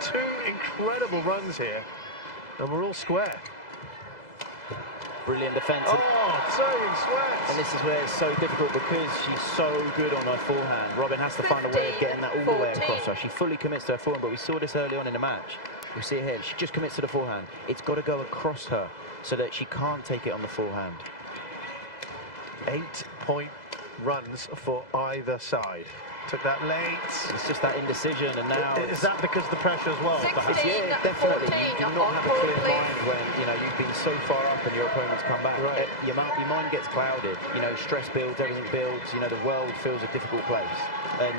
2 incredible runs here, and we're all square. Brilliant defence. Oh, turning sweat. And this is where it's so difficult because she's so good on her forehand. Robin has to find a way of getting that all the way across her. She fully commits to her forehand, but we saw this early on in the match. We see it here. She just commits to the forehand. It's got to go across her so that she can't take it on the forehand. 8-point runs for either side. Took that late. It's just that indecision, and now is that because of the pressure as well? Perhaps? Yeah, definitely. You do not have a clear mind when you've been so far up and your opponents come back. Right. Your mind gets clouded. Stress builds, everything builds. The world feels a difficult place, and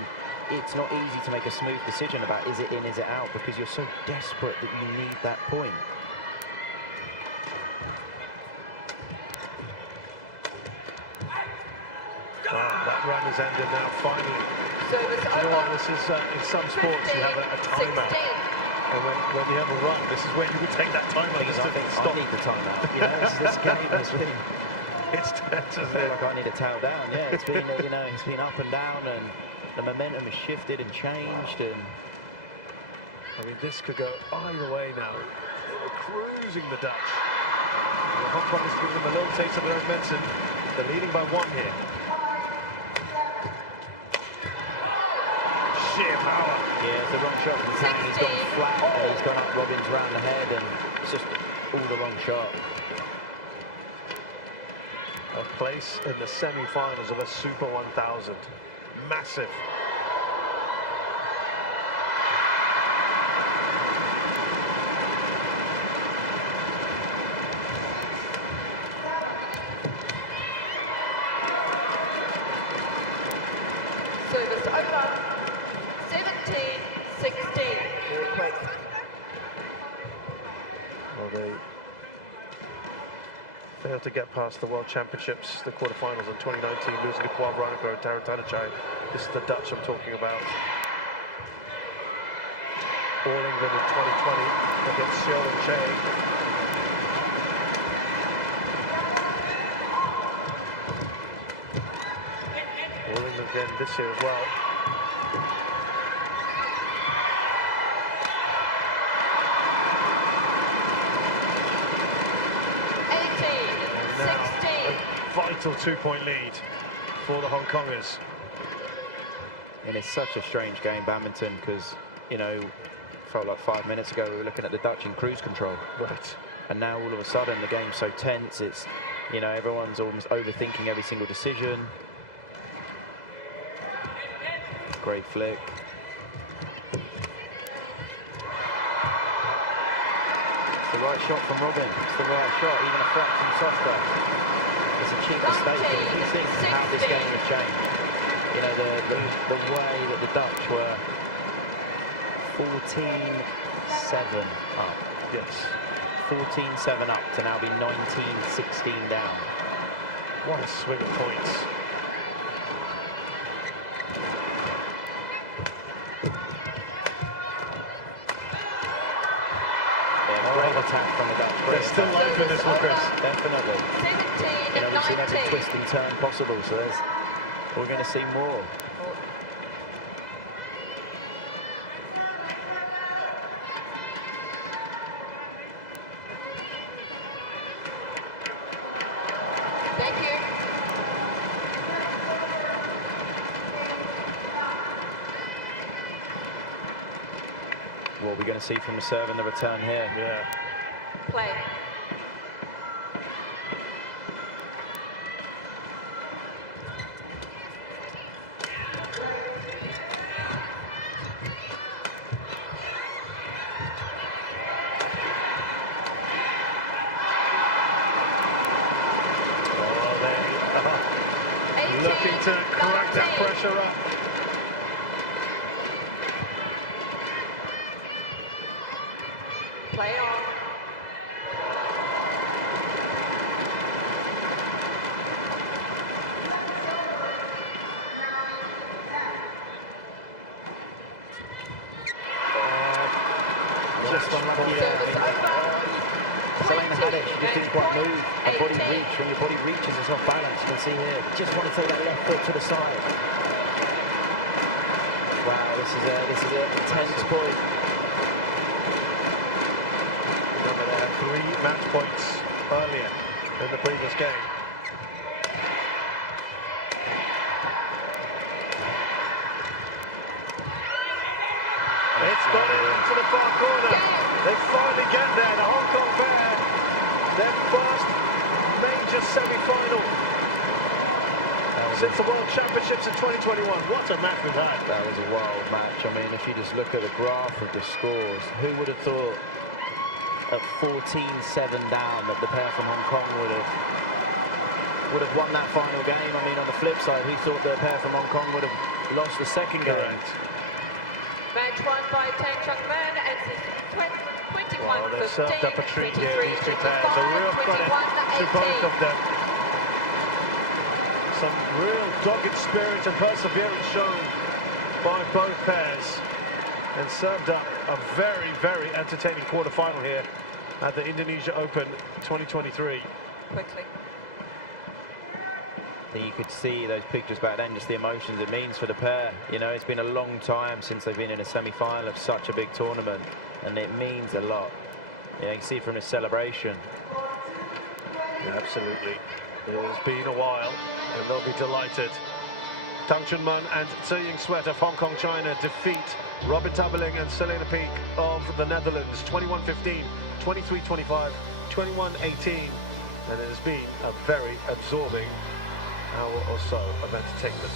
it's not easy to make a smooth decision about is it in, is it out, because you're so desperate that you need that point. That run has ended now, finally. So it's You know what, this is, in some sports you have a timeout. And when you have a run, this is when you would take that timeout. I need the timeout. This game has been... It's tense, I feel like I need to towel down. Yeah, it's been, it's been up and down, and the momentum has shifted and changed. And I mean, this could go either way now. They're cruising the Dutch. The Hong Kong is giving them a little taste of their own medicine. They're leading by 1 here. Sheer power. Yeah, it's the wrong shot from Tang. He's gone flat and he's gone up Robin's round the head, and it's just all the wrong shot. A place in the semi-finals of a Super 1000. Massive. Service over. 17-16. Very quick. Well, they failed to get past the World Championships, the quarterfinals in 2019, losing to Veronica and TotalEnergies. This is the Dutch I'm talking about. All England in 2020 against Seoul and Che. All England again this year as well. Vital 2-point lead for the Hong Kongers. And it's such a strange game, badminton, because, felt like 5 minutes ago we were looking at the Dutch in cruise control. Right. And now all of a sudden the game's so tense, it's, everyone's almost overthinking every single decision. Great flick. It's the right shot from Robin. It's the right shot, even a fraction softer. It's a cheap mistake. If you think how this game has changed, the way that the Dutch were 14-7 up. Yes. 14-7 up to now be 19-16 down. What a swing of points. Great attack from the Dutch. They're still live in this one, Chris. Definitely. 17-19. We've seen every twist and turn possible, so we're going to see more. Thank you. What are we going to see from the serve and the return here? Yeah. Play. Looking to crack that pressure up. Play on. Just unlucky. Service over. Selena had it, she just didn't quite move. Her body reached, when your body reaches, it's off balance. You can see here, just want to take that left foot to the side. Wow, this is an intense point. Remember, they had 3 match points earlier in the previous game. It's got it into the far corner. They finally get there. The Hong Kong pair, their first major semi-final since the World Championships in 2021. What a match we've had. That was a wild match. I mean, if you just look at the graph of the scores, who would have thought at 14-7 down that the pair from Hong Kong would have won that final game? I mean, on the flip side, who thought the pair from Hong Kong would have lost the second game? Correct. Match won by Tang and 21-15, Well, they've served up a treat here, these two pairs. A real credit to both of them. Some real dogged spirit and perseverance shown by both pairs, and served up a very, very entertaining quarterfinal here at the Indonesia Open 2023. Quickly. You could see those pictures back then, just the emotions it means for the pair. You know, it's been a long time since they've been in a semi-final of such a big tournament, and it means a lot. You know, you can see from his celebration. Yeah, absolutely. It has been a while, and they'll be delighted. Tang and Tse Sweat of Hong Kong, China defeat Robin Tabeling and Selena Piek of the Netherlands 21-15, 23-25, 21-18, and it has been a very absorbing hour or so of entertainment.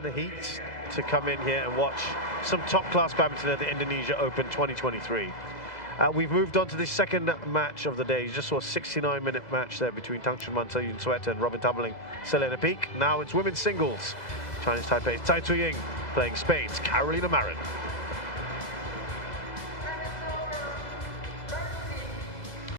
The heat to come in here and watch some top-class badminton at the Indonesia Open 2023. We've moved on to the second match of the day. You just saw a 69-minute match there between Tang Tse Sweat and Robin Tabeling, Selena Piek. Now it's women's singles. Chinese Taipei's Tai Tzu-Ying playing Spain's Carolina Marin.